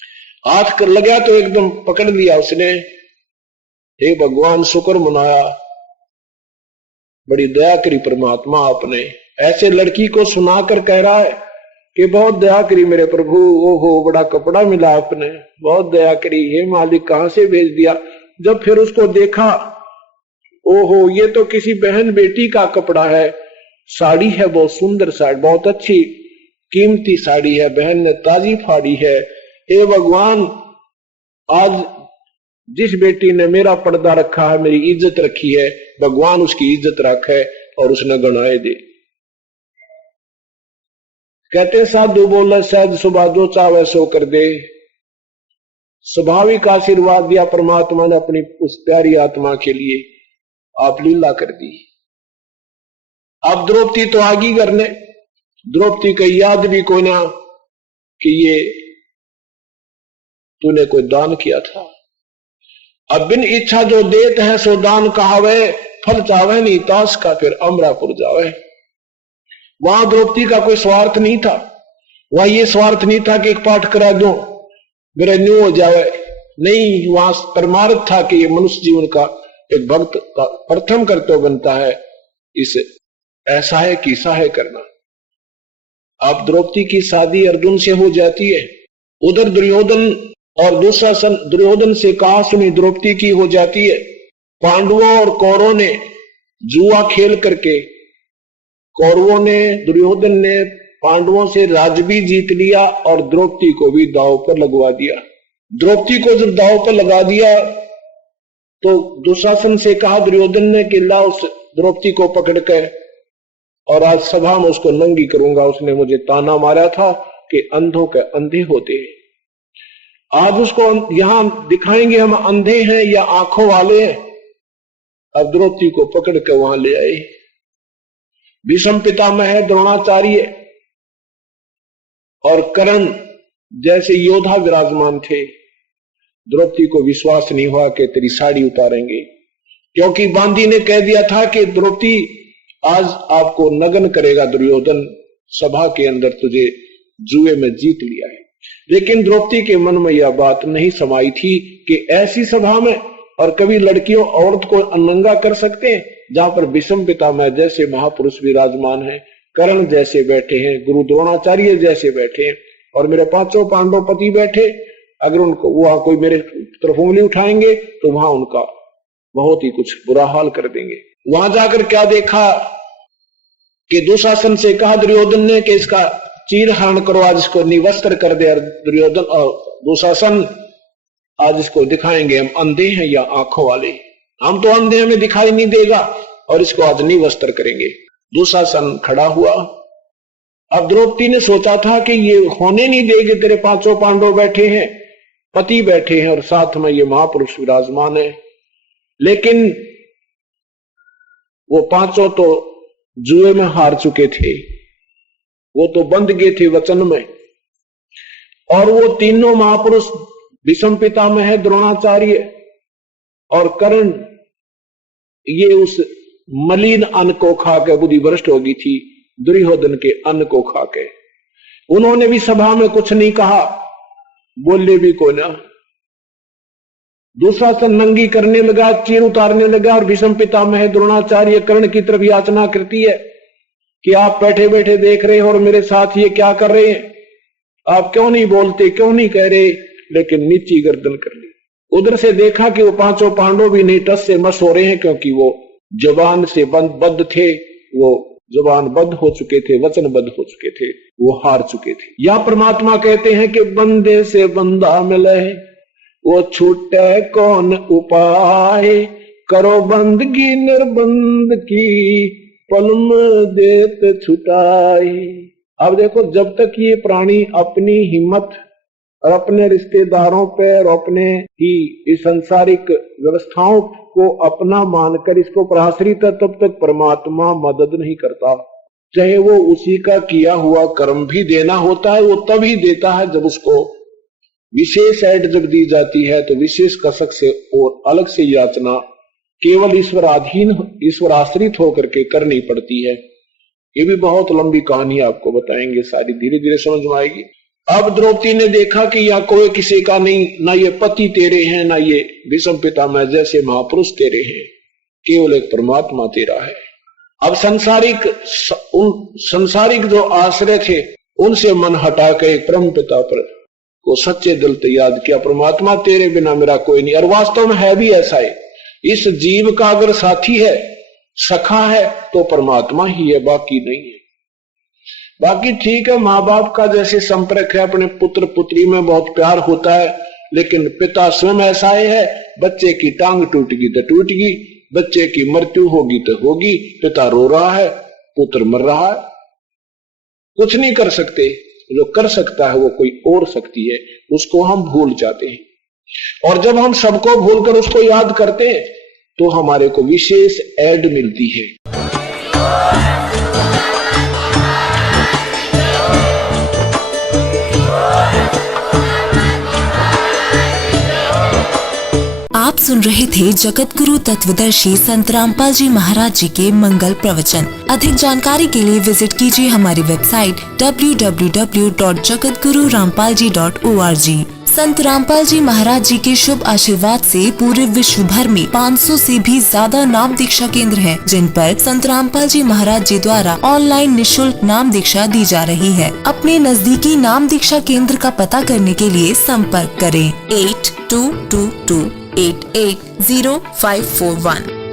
हाथ कर लगा तो एकदम पकड़ लिया उसने। हे भगवान, शुक्र मनाया, बड़ी दया करी परमात्मा आपने। ऐसे लड़की को सुनाकर कह रहा है कि बहुत दया करी मेरे प्रभु, ओहो बड़ा कपड़ा मिला आपने, बहुत दया करी, हे मालिक कहां से भेज दिया। जब फिर उसको देखा, ओहो ये तो किसी बहन बेटी का कपड़ा है, साड़ी है बहुत सुंदर साड़ी, बहुत अच्छी कीमती साड़ी है, बहन ने ताजी फाड़ी है। हे भगवान, आज जिस बेटी ने मेरा पर्दा रखा है, मेरी इज्जत रखी है, भगवान उसकी इज्जत रखे और उसने गणाए दे। कहते साधु बोले सहज सुबह जो चावे सो कर दे। स्वाभाविक आशीर्वाद दिया परमात्मा ने अपनी उस प्यारी आत्मा के लिए, आप लीला कर दी। अब द्रौपदी तो आगी करने, द्रौपदी का याद भी कोई ना कि ये तूने कोई दान किया था। अब बिन इच्छा जो देत है सो दान कहावे, फल चावे नहीं ताश का फिर अमरापुर जावे। वहां द्रौपदी का कोई स्वार्थ नहीं था, वहां ये स्वार्थ नहीं था कि एक पाठ करा दो मेरा न्यू हो जावे, नहीं, वहां परमार्थ था कि ये मनुष्य जीवन का एक भक्त का प्रथम कर्तव्य बनता है, इसे ऐसा है कि सहाय करना। अब द्रौपदी की शादी अर्जुन से हो जाती है, उधर दुर्योधन और दुशासन, दुर्योधन से कहा सुनी द्रौपदी की हो जाती है। पांडवों और कौरवों ने जुआ खेल करके, कौरवों ने, दुर्योधन ने पांडवों से राज भी जीत लिया और द्रौपदी को भी दांव पर लगवा दिया। द्रौपदी को जब दांव पर लगा दिया तो दुशासन से कहा दुर्योधन ने कि ला उस द्रौपदी को पकड़कर और आज सभा में उसको नंगी करूंगा, उसने मुझे ताना मारा था कि अंधों के अंधे होते हैं, आज उसको यहां दिखाएंगे हम अंधे हैं या आंखों वाले हैं। अब द्रौपदी को पकड़ के वहां ले आए। भीष्म पितामह द्रोणाचार्य और कर्ण जैसे योद्धा विराजमान थे। द्रौपदी को विश्वास नहीं हुआ कि तेरी साड़ी उतारेंगे, क्योंकि बांदी ने कह दिया था कि द्रौपदी आज आपको नग्न करेगा दुर्योधन, सभा के अंदर तुझे जुए में जीत लिया है। लेकिन द्रौपदी के मन में यह बात नहीं समाई थी कि ऐसी सभा में और कभी लड़कियों औरत को नंगा कर सकते हैं, जहां पर भीष्म पितामह जैसे महापुरुष विराजमान हैं, कर्ण जैसे बैठे हैं, गुरु द्रोणाचार्य जैसे बैठे हैं और मेरे पांचों पांडव पति बैठे। अगर उनको वहां कोई मेरे तरफ उंगली उठाएंगे तो वहां उनका बहुत ही कुछ बुरा हाल कर देंगे। वहां जाकर क्या देखा कि दुशासन से कहा दुर्योधन ने कि इसका चीर हरण करो, आज इसको निवस्त्र कर दे। दुर्योधन और दुशासन, आज इसको दिखाएंगे हम अंधे हैं या आंखों वाले, हम तो अंधे, हमें दिखाई नहीं देगा और इसको आज निवस्त्र करेंगे। दुशासन खड़ा हुआ। अब द्रौपदी ने सोचा था कि ये होने नहीं देंगे, तेरे पांचों पांडव बैठे हैं, पति बैठे हैं और साथ में ये महापुरुष विराजमान है। लेकिन वो पांचों तो जुए में हार चुके थे, वो तो बंध गए थे वचन में, और वो तीनों महापुरुष भीष्म पितामह, द्रोणाचार्य और कर्ण, ये उस मलिन अन्न को खाकर बुद्धि भ्रष्ट हो गई थी, दुर्योधन के अन्न को खाकर। उन्होंने भी सभा में कुछ नहीं कहा, बोले भी को ना। दुशासन नंगी करने लगा, चीर उतारने लगा और भीष्म पितामह द्रोणाचार्य कर्ण की तरफ याचना करती है कि आप बैठे बैठे देख रहे हो और मेरे साथ ये क्या कर रहे हैं, आप क्यों नहीं बोलते, क्यों नहीं कह रहे। लेकिन नीची गर्दन कर ली। उधर से देखा कि वो पांचों पांडव भी नहीं टस से मस हो रहे हैं, क्योंकि वो जबान से बद्ध थे, वो जबान बद्ध हो चुके थे, वचन बद्ध हो चुके थे, वो हार चुके थे। या परमात्मा कहते हैं कि बंदे से बंदा मिले वो छूटे कौन उपाय, करो बंदगी निर्बंध की पलम देत छुटाई। अब देखो, जब तक ये प्राणी अपनी हिम्मत और अपने रिश्तेदारों पे और अपने ही संसारिक व्यवस्थाओं को अपना मानकर इसको प्रआश्रित है, तब तक परमात्मा मदद नहीं करता। चाहे वो उसी का किया हुआ कर्म भी देना होता है, वो तभी देता है जब उसको विशेष ऐड जब दी जाती है, तो विशेष कसक से और अलग से याचना केवल ईश्वराधीन, ईश्वर आश्रित होकर के करनी पड़ती है। ये भी बहुत लंबी कहानी आपको बताएंगे, सारी धीरे धीरे समझ में आएगी। अब द्रौपदी ने देखा कि यहाँ कोई किसी का नहीं, ना ये पति तेरे हैं, ना ये विषम पितामह जैसे महापुरुष तेरे हैं, केवल एक परमात्मा तेरा है। अब संसारिक जो आश्रय थे उनसे मन हटा के एक परम पिता पर को सच्चे दिल से याद किया, परमात्मा तेरे बिना मेरा कोई नहीं। और वास्तव में है भी ऐसा है, इस जीव का अगर साथी है, सखा है, तो परमात्मा ही है, बाकी नहीं है। बाकी ठीक है, माँ बाप का जैसे संपर्क है, अपने पुत्र पुत्री में बहुत प्यार होता है, लेकिन पिता स्वयं ऐसा है, बच्चे की टांग टूट गई तो टूट गई, बच्चे की मृत्यु होगी तो होगी, पिता रो रहा है, पुत्र मर रहा है, कुछ नहीं कर सकते। जो कर सकता है वो कोई और शक्ति है, उसको हम भूल जाते हैं। और जब हम सबको भूलकर उसको याद करते हैं तो हमारे को विशेष ऐड मिलती है। आप सुन रहे थे जगत गुरु तत्वदर्शी संत रामपाल जी महाराज जी के मंगल प्रवचन। अधिक जानकारी के लिए विजिट कीजिए हमारी वेबसाइट www.jagatgururampalji.org। संत रामपाल जी महाराज जी के शुभ आशीर्वाद से पूरे विश्व भर में 500 से भी ज्यादा नाम दीक्षा केंद्र हैं, जिन पर संत रामपाल जी महाराज जी द्वारा ऑनलाइन निशुल्क नाम दीक्षा दी जा रही है। अपने नजदीकी नाम दीक्षा केंद्र का पता करने के लिए संपर्क करें 8222880541।